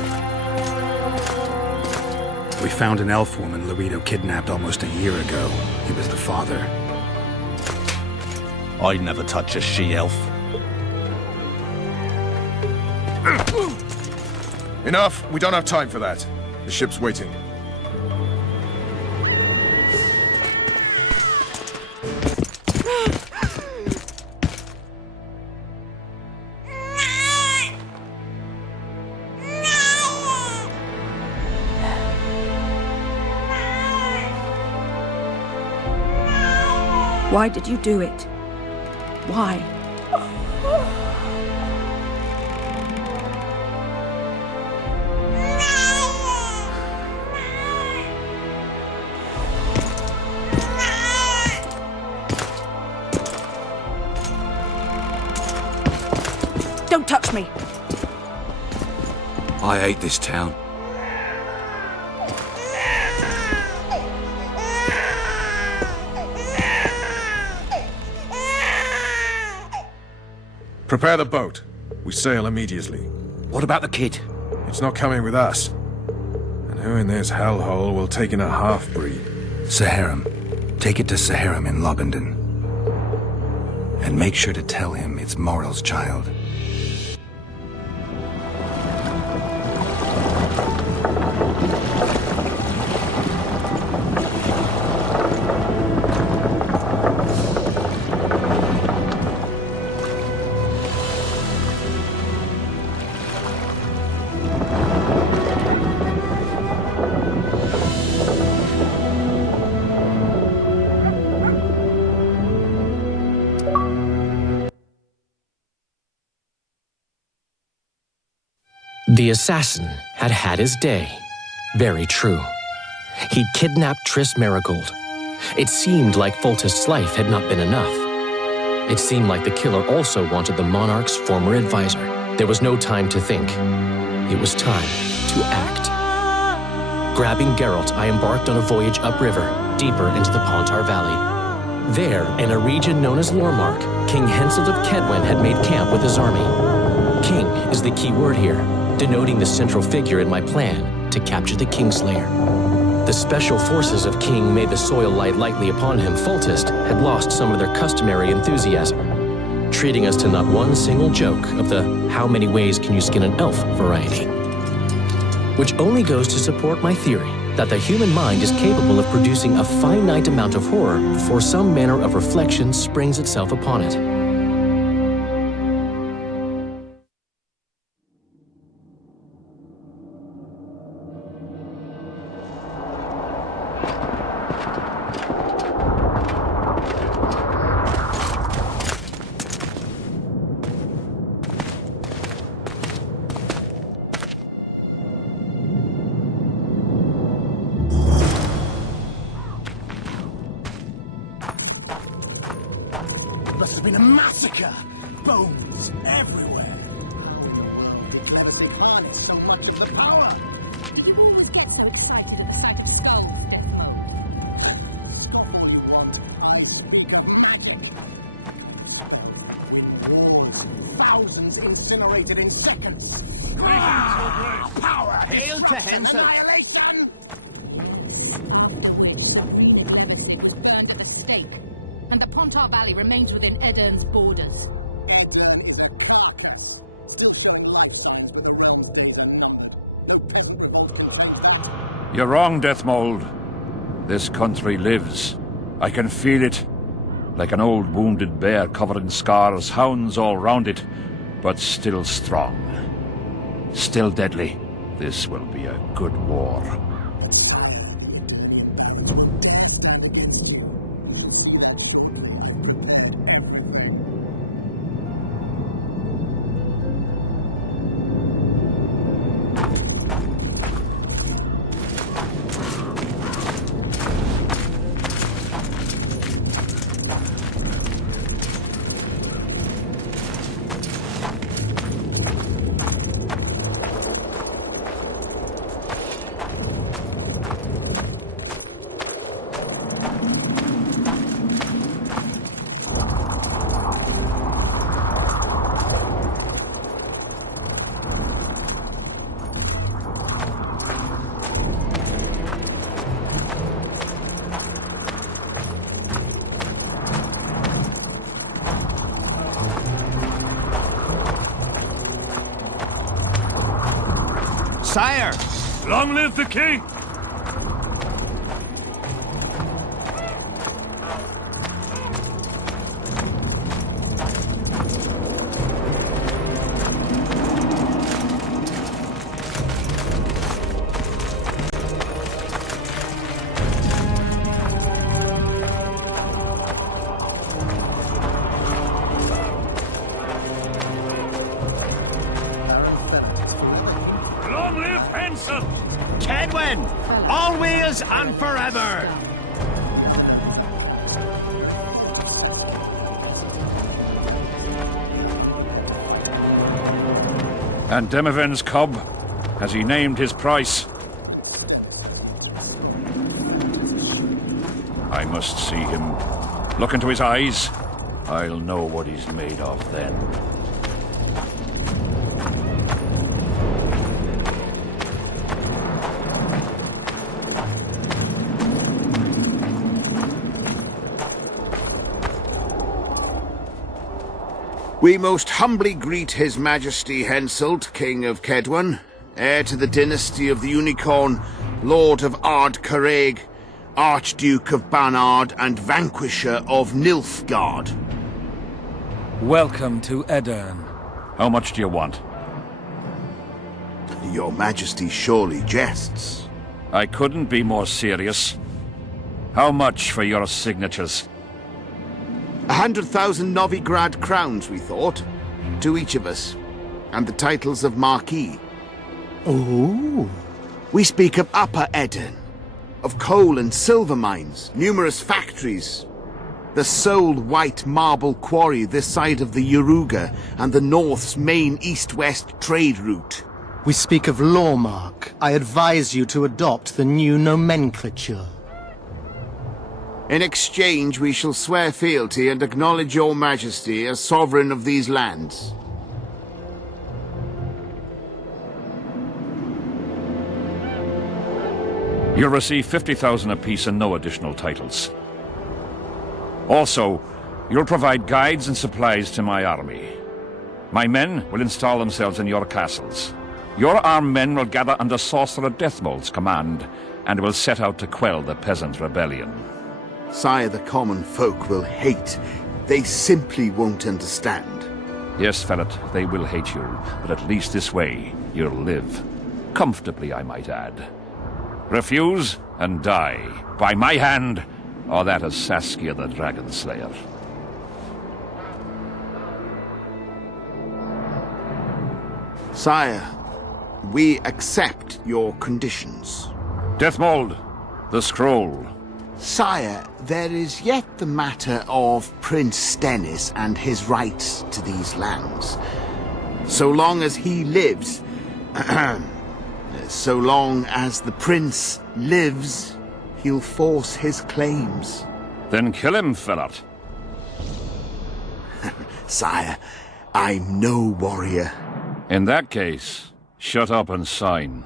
We found an elf woman Loredo kidnapped almost a year ago. He was the father. I'd never touch a she-elf. Enough! We don't have time for that. The ship's waiting. Why did you do it? Why? Don't touch me! I hate this town. Prepare the boat. We sail immediately. What about the kid? It's not coming with us. And who in this hellhole will take in a half-breed? Saharim. Take it to Saharim in Lobendon. And make sure to tell him it's Moral's child. The assassin had had his day. Very true. He'd kidnapped Triss Merigold. It seemed like Foltest's life had not been enough. It seemed like the killer also wanted the monarch's former advisor. There was no time to think. It was time to act. Grabbing Geralt, I embarked on a voyage upriver, deeper into the Pontar Valley. There, in a region known as Lormark, King Henselt of Kedwen had made camp with his army. King is the key word here, denoting the central figure in my plan to capture the Kingslayer. The special forces of King made the soil lie lightly upon him. Foltest had lost some of their customary enthusiasm, treating us to not one single joke of the how many ways can you skin an elf variety. Which only goes to support my theory that the human mind is capable of producing a finite amount of horror before some manner of reflection springs itself upon it. There's been a massacre! Bones everywhere! Did Cleverson harness so much of the power? You always get so excited at the sight of skulls. Thousands incinerated in seconds! Power! Hail to Henselt! Annihilation! Burned at the stake, and the Pontar Valley remains within Aedirn's borders. You're wrong, Deathmold. This country lives. I can feel it. Like an old wounded bear covered in scars, hounds all round it, but still strong. Still deadly. This will be a good war. Sire! Long live the king! Kedwen! Always and forever! And Demoven's cub, has he named his price? I must see him. Look into his eyes. I'll know what he's made of then. We most humbly greet His Majesty Henselt, King of Kedwen, heir to the dynasty of the Unicorn, Lord of Ard-Carreg, Archduke of Banard, and Vanquisher of Nilfgaard. Welcome to Aedirn. How much do you want? Your Majesty surely jests. I couldn't be more serious. How much for your signatures? 100,000 Novigrad crowns, we thought, to each of us, and the titles of Marquis. Oh. We speak of Upper Eden, of coal and silver mines, numerous factories, the sole white marble quarry this side of the Yaruga, and the North's main east-west trade route. We speak of Lawmark. I advise you to adopt the new nomenclature. In exchange, we shall swear fealty and acknowledge your majesty as sovereign of these lands. You'll receive 50,000 apiece and no additional titles. Also, you'll provide guides and supplies to my army. My men will install themselves in your castles. Your armed men will gather under Sorcerer Deathmold's command and will set out to quell the peasant rebellion. Sire, the common folk will hate. They simply won't understand. Yes, Ferret, they will hate you, but at least this way you'll live. Comfortably, I might add. Refuse and die, by my hand, or that of Saskia the Dragon Slayer. Sire, we accept your conditions. Deathmold, the scroll. Sire, there is yet the matter of Prince Stennis and his rights to these lands. So long as he lives, so long as the prince lives, he'll force his claims. Then kill him, Ferret. Sire, I'm no warrior. In that case, shut up and sign.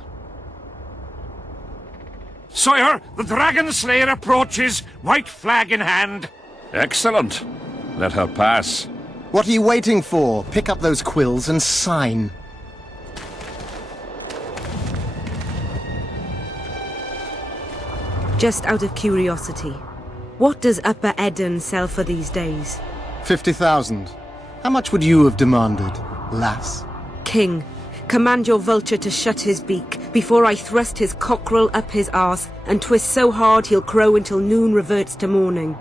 Sire, the Dragon Slayer approaches, white flag in hand. Excellent. Let her pass. What are you waiting for? Pick up those quills and sign. Just out of curiosity, what does Upper Eden sell for these days? 50,000. How much would you have demanded, lass? King, command your vulture to shut his beak before I thrust his cockerel up his arse and twist so hard he'll crow until noon reverts to morning.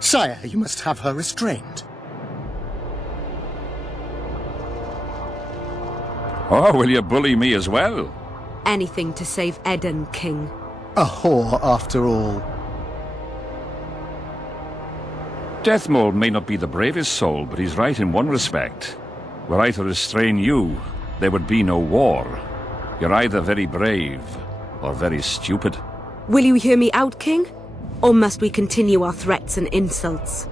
Sire, you must have her restrained. Oh, will you bully me as well? Anything to save Eden, King. A whore, after all. Deathmold may not be the bravest soul, but he's right in one respect. Were I to restrain you, there would be no war. You're either very brave, or very stupid. Will you hear me out, King? Or must we continue our threats and insults?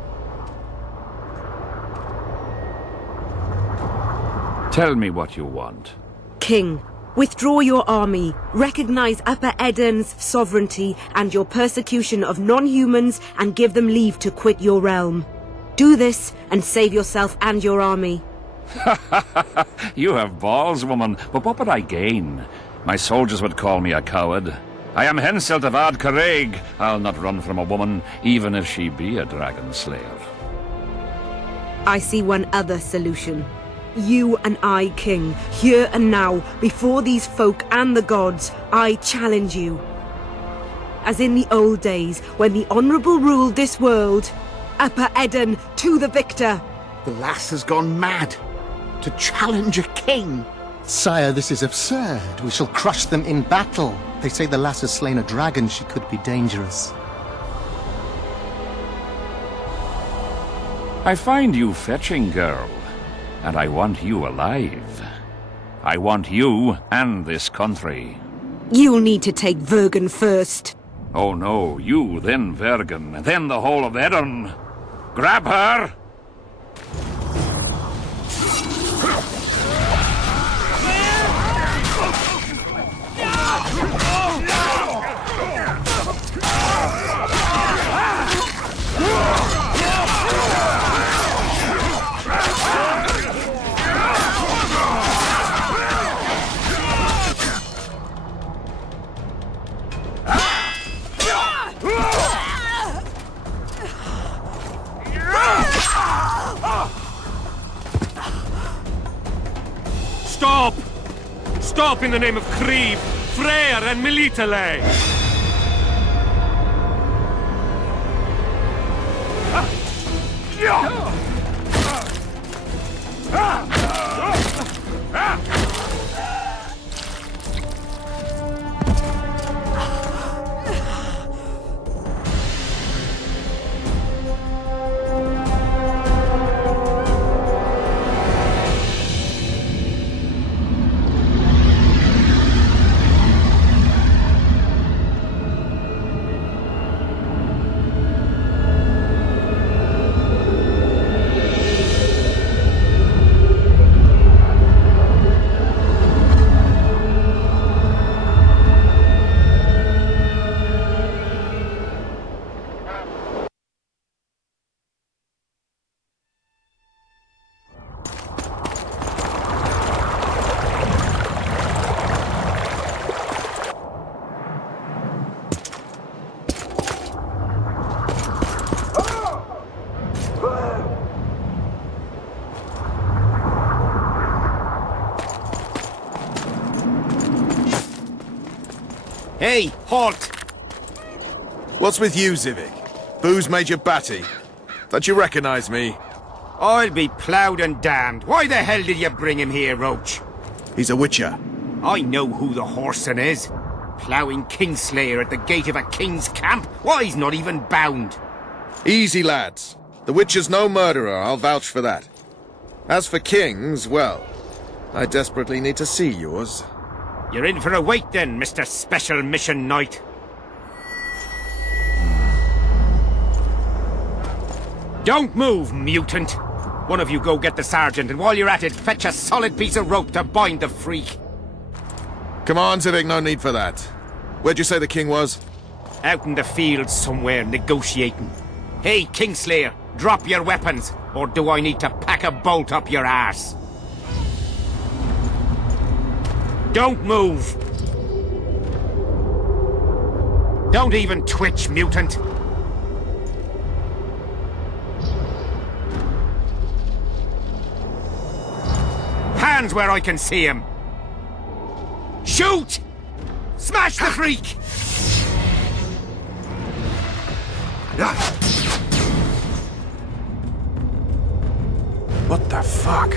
Tell me what you want. King, withdraw your army, recognize Upper Eden's sovereignty and your persecution of non-humans, and give them leave to quit your realm. Do this and save yourself and your army. You have balls, woman, but what would I gain? My soldiers would call me a coward. I am Henselt of Ard Caraig. I'll not run from a woman, even if she be a dragon slayer. I see one other solution. You and I, King, here and now, before these folk and the gods, I challenge you. As in the old days, when the Honourable ruled this world, Upper Eden to the victor! The lass has gone mad. To challenge a king. Sire, this is absurd. We shall crush them in battle. They say the lass has slain a dragon. She could be dangerous. I find you fetching, girl. And I want you alive. I want you and this country. You'll need to take Vergen first. Oh no, you, then Vergen, then the whole of Eden. Grab her! Stop! Stop in the name of Kriv, Freyr and Melitele! Hey, halt! What's with you, Zivik? Booze Major Batty? Don't you recognize me? I'll be ploughed and damned. Why the hell did you bring him here, Roach? He's a witcher. I know who the whoreson is. Ploughing Kingslayer at the gate of a king's camp? Why, he's not even bound. Easy, lads. The Witcher's no murderer, I'll vouch for that. As for kings, well, I desperately need to see yours. You're in for a wait then, Mr. Special Mission Knight. Don't move, mutant! One of you go get the sergeant, and while you're at it, fetch a solid piece of rope to bind the freak. Come on, Zivik, no need for that. Where'd you say the king was? Out in the field somewhere, negotiating. Hey, Kingslayer, drop your weapons, or do I need to pack a bolt up your arse? Don't move! Don't even twitch, mutant! Hands where I can see him! Shoot! Smash the freak! What the fuck?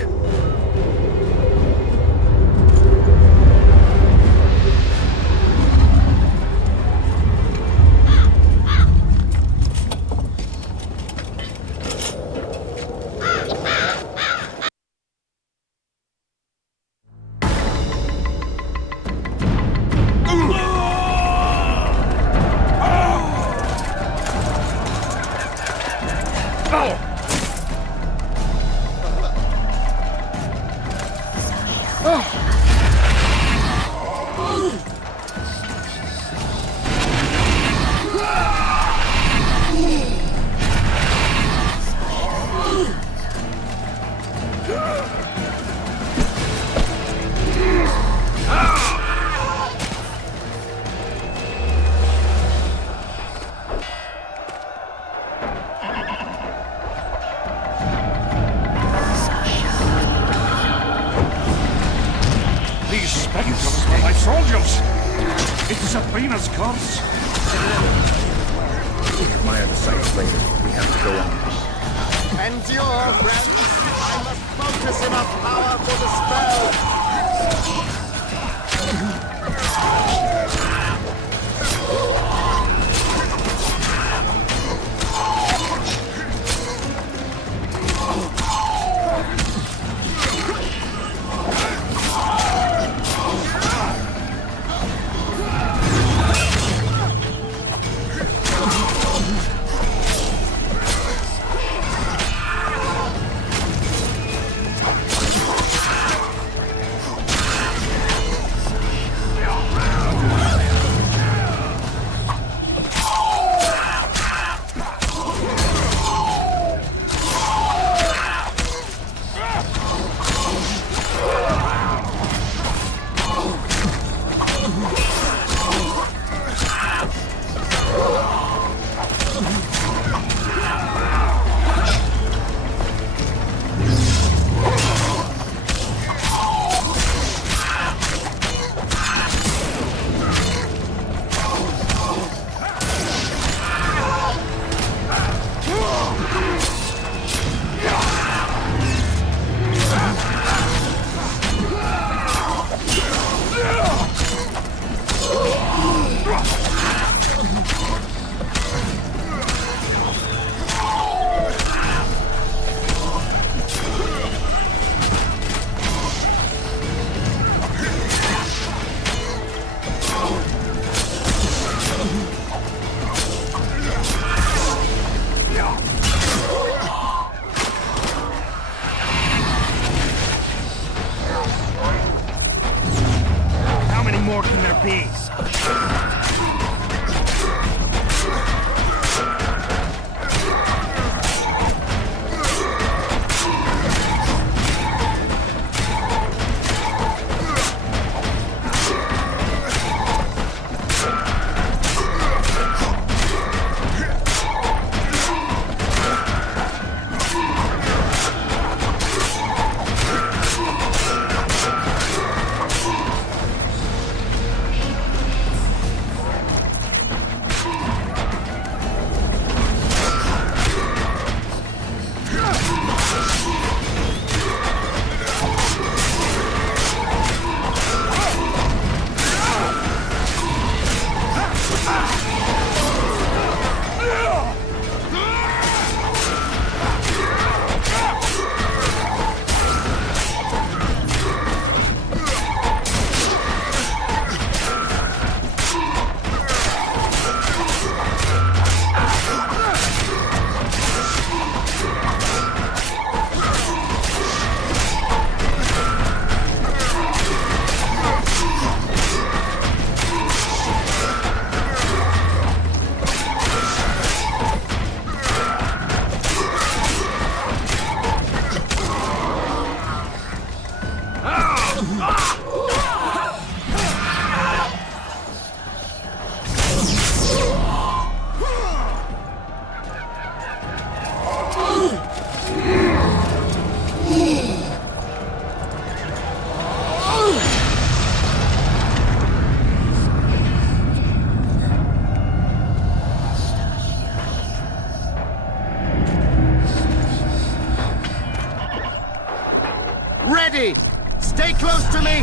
ready! Stay close to me!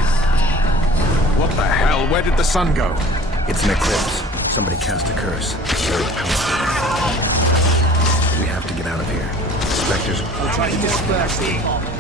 What the hell? Where did the sun go? It's an eclipse. Somebody cast a curse. Very powerful. We have to get out of here. Spectres will try to disperse the...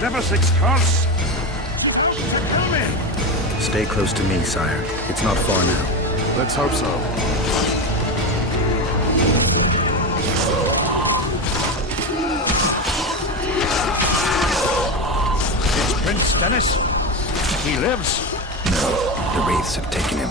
Nemesis curse! Stay close to me, sire. It's not far now. Let's hope so. It's Prince Stennis. He lives. No, the Wraiths have taken him.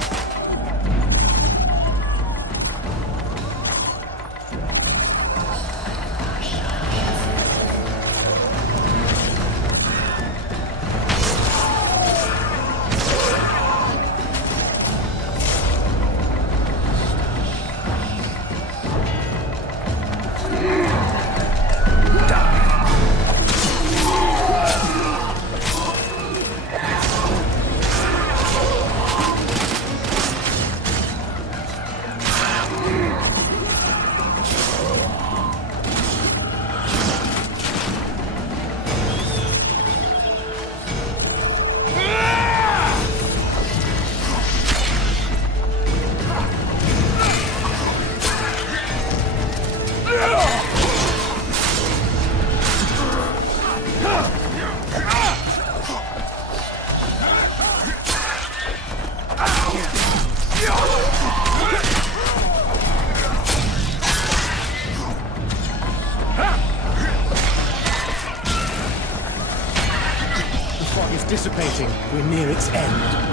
Dissipating. We're near its end.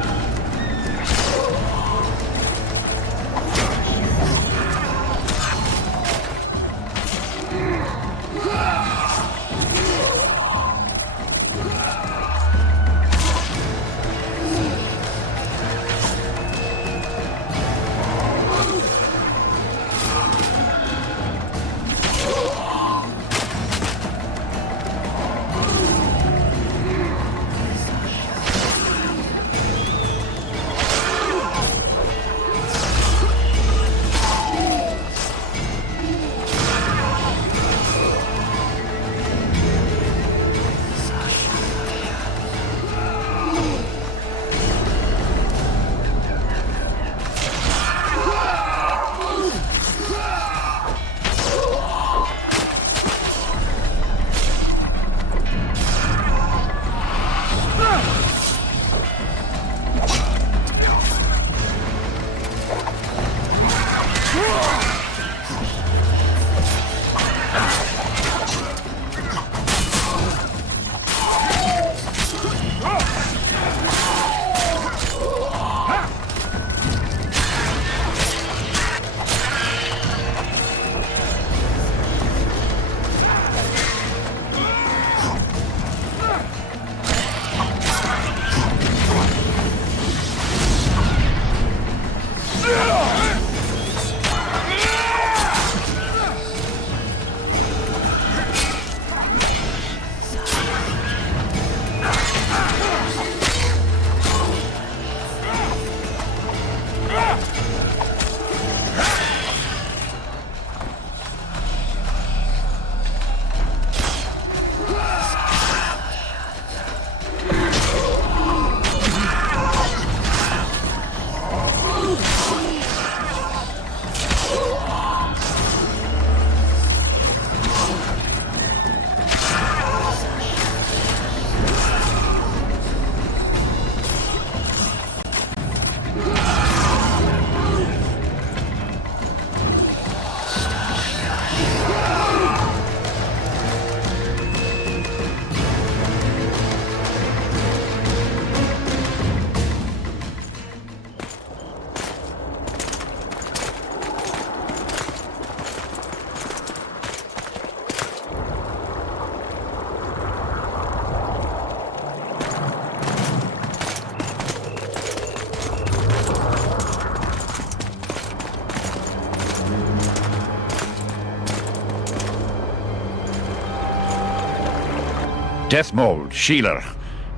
Deathmold, Sheeler,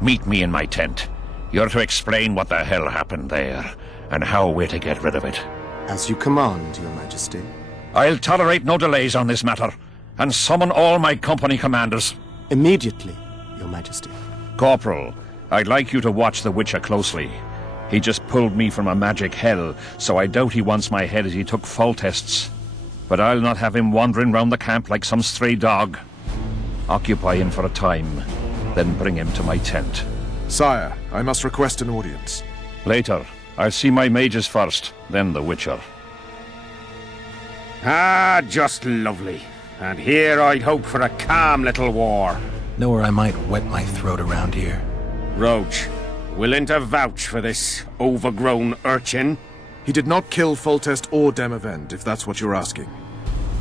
meet me in my tent. You're to explain what the hell happened there, and how we're to get rid of it. As you command, Your Majesty. I'll tolerate no delays on this matter, and summon all my company commanders. Immediately, Your Majesty. Corporal, I'd like you to watch the Witcher closely. He just pulled me from a magic hell, so I doubt he wants my head as he took fall tests. But I'll not have him wandering round the camp like some stray dog. Occupy him for a time, then bring him to my tent. Sire, I must request an audience. Later. I'll see my mages first, then the Witcher. Ah, just lovely. And here I'd hope for a calm little war. Know where I might wet my throat around here? Roach, willing to vouch for this overgrown urchin? He did not kill Foltest or Demavend, if that's what you're asking.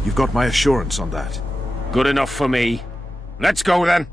You've got my assurance on that. Good enough for me. Let's go then.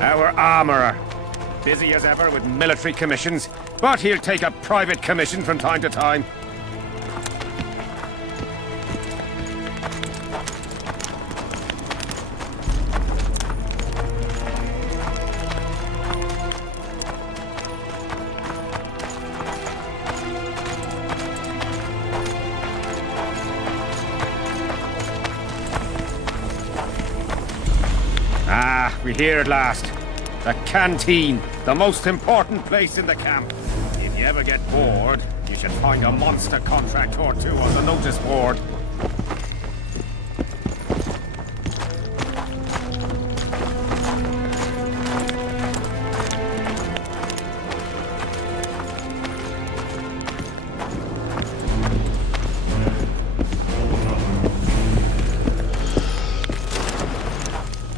Our armourer. Busy as ever with military commissions, but he'll take a private commission from time to time. Ah, we're here at last. The canteen, the most important place in the camp. If you ever get bored, you should find a monster contract or two on the notice board.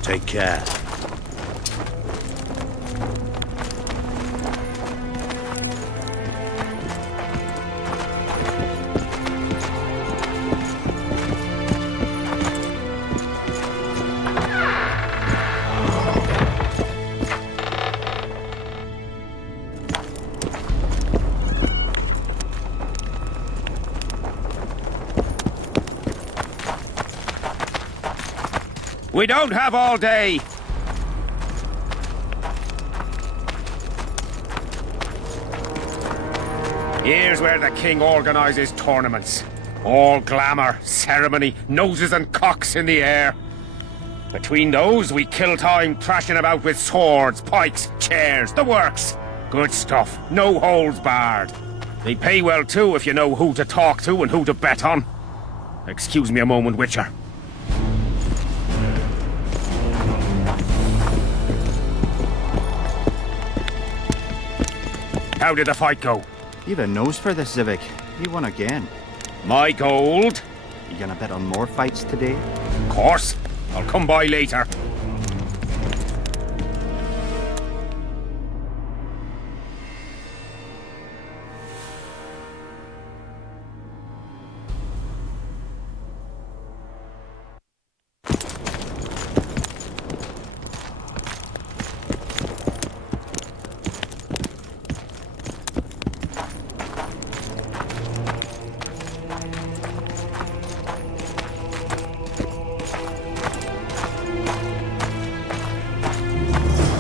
Take care. We don't have all day. Here's where the king organizes tournaments. All glamour, ceremony, noses and cocks in the air. Between those, we kill time thrashing about with swords, pikes, chairs, the works. Good stuff, no holds barred. They pay well too if you know who to talk to and who to bet on. Excuse me a moment, Witcher. How did the fight go? You've a nose for this, Zivik. You won again. My gold? You gonna bet on more fights today? Of course. I'll come by later.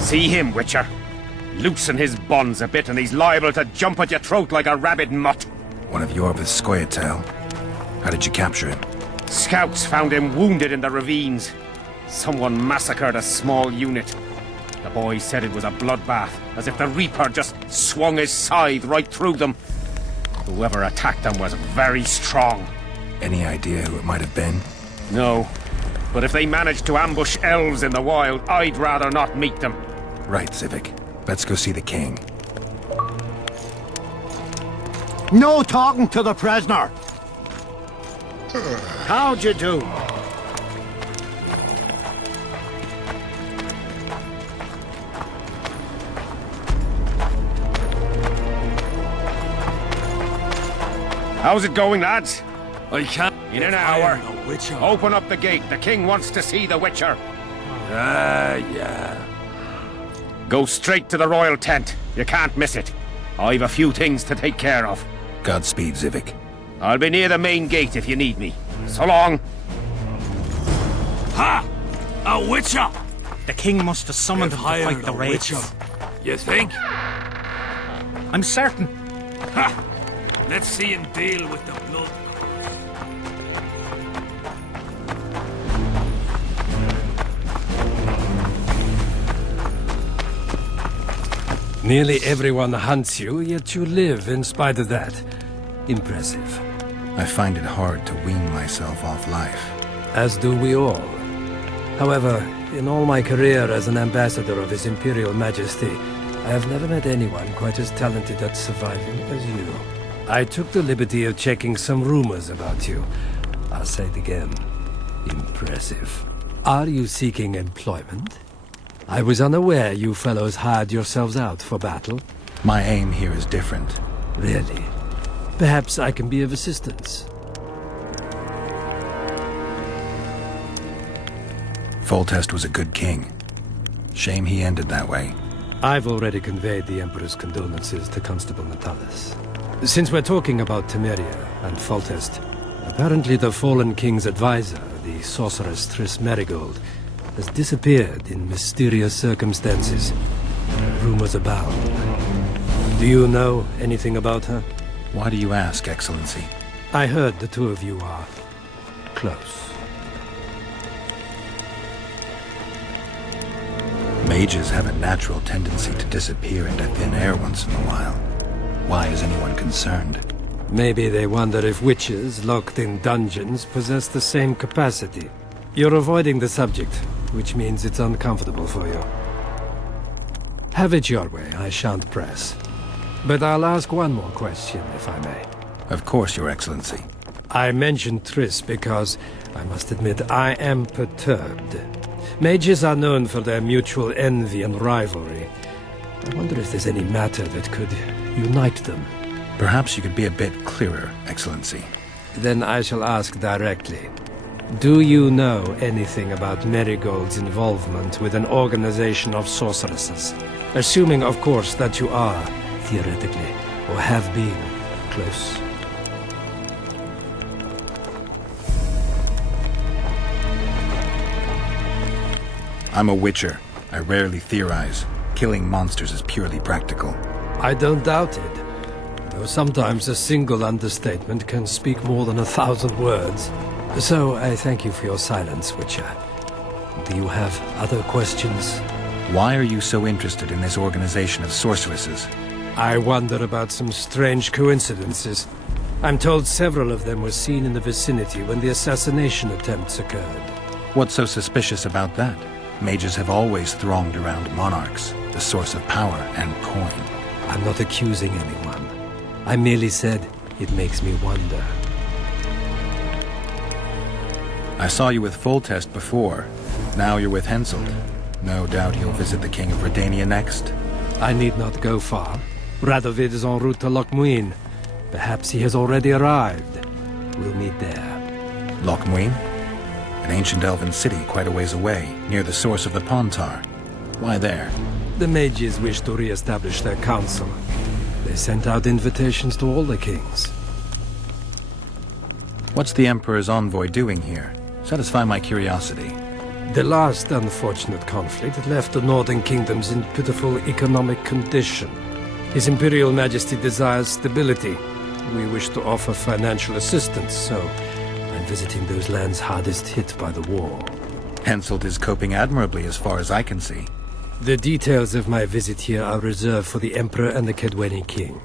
See him, Witcher. Loosen his bonds a bit and he's liable to jump at your throat like a rabid mutt. One of Yorvith's Scoia'tael. How did you capture him? Scouts found him wounded in the ravines. Someone massacred a small unit. The boys said it was a bloodbath, as if the Reaper just swung his scythe right through them. Whoever attacked them was very strong. Any idea who it might have been? No. But if they manage to ambush elves in the wild, I'd rather not meet them. Right, Civic. Let's go see the king. No talking to the prisoner! How'd you do? How's it going, lads? I can't. In an hour. The Witcher. Open up the gate. The king wants to see the Witcher. Yeah. Go straight to the royal tent. You can't miss it. I've a few things to take care of. Godspeed, Civic. I'll be near the main gate if you need me. So long. Ha! A Witcher! The king must have summoned him to fight the wraiths. Witcher. You think? I'm certain. Ha! Let's see him deal with the blood. Nearly everyone hunts you, yet you live in spite of that. Impressive. I find it hard to wean myself off life. As do we all. However, in all my career as an ambassador of His Imperial Majesty, I have never met anyone quite as talented at surviving as you. I took the liberty of checking some rumors about you. I'll say it again. Impressive. Are you seeking employment? I was unaware you fellows hired yourselves out for battle. My aim here is different. Really? Perhaps I can be of assistance. Foltest was a good king. Shame he ended that way. I've already conveyed the Emperor's condolences to Constable Natalis. Since we're talking about Temeria and Foltest, apparently the fallen king's advisor, the sorceress Triss Merigold, has disappeared in mysterious circumstances. Rumors abound. Do you know anything about her? Why do you ask, Excellency? I heard the two of you are close. Mages have a natural tendency to disappear into thin air once in a while. Why is anyone concerned? Maybe they wonder if witches locked in dungeons possess the same capacity. You're avoiding the subject, which means it's uncomfortable for you. Have it your way, I shan't press. But I'll ask one more question, if I may. Of course, Your Excellency. I mentioned Triss because, I must admit, I am perturbed. Mages are known for their mutual envy and rivalry. I wonder if there's any matter that could unite them. Perhaps you could be a bit clearer, Excellency. Then I shall ask directly. Do you know anything about Merigold's involvement with an organization of sorceresses? Assuming, of course, that you are, theoretically, or have been, close. I'm a witcher. I rarely theorize. Killing monsters is purely practical. I don't doubt it. Though sometimes a single understatement can speak more than 1,000 words. So, I thank you for your silence, Witcher. Do you have other questions? Why are you so interested in this organization of sorceresses? I wonder about some strange coincidences. I'm told several of them were seen in the vicinity when the assassination attempts occurred. What's so suspicious about that? Mages have always thronged around monarchs, the source of power and coin. I'm not accusing anyone. I merely said it makes me wonder. I saw you with Foltest before. Now you're with Henselt. No doubt you'll visit the King of Redania next. I need not go far. Radovid is en route to Lochmuin. Perhaps he has already arrived. We'll meet there. Lochmuin? An ancient elven city quite a ways away, near the source of the Pontar. Why there? The mages wish to re-establish their council. They sent out invitations to all the kings. What's the Emperor's envoy doing here? Satisfy my curiosity. The last unfortunate conflict left the northern kingdoms in pitiful economic condition. His Imperial Majesty desires stability. We wish to offer financial assistance, so I'm visiting those lands hardest hit by the war. Henselt is coping admirably as far as I can see. The details of my visit here are reserved for the Emperor and the Kaedweni King.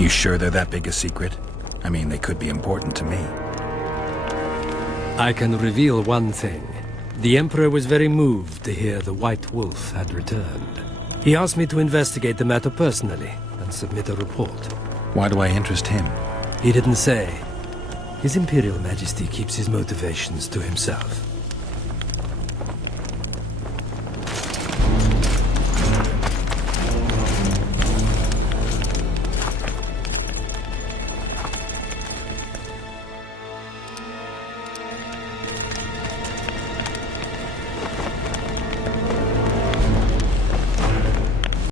You sure they're that big a secret? I mean, they could be important to me. I can reveal one thing. The Emperor was very moved to hear the White Wolf had returned. He asked me to investigate the matter personally and submit a report. Why do I interest him? He didn't say. His Imperial Majesty keeps his motivations to himself.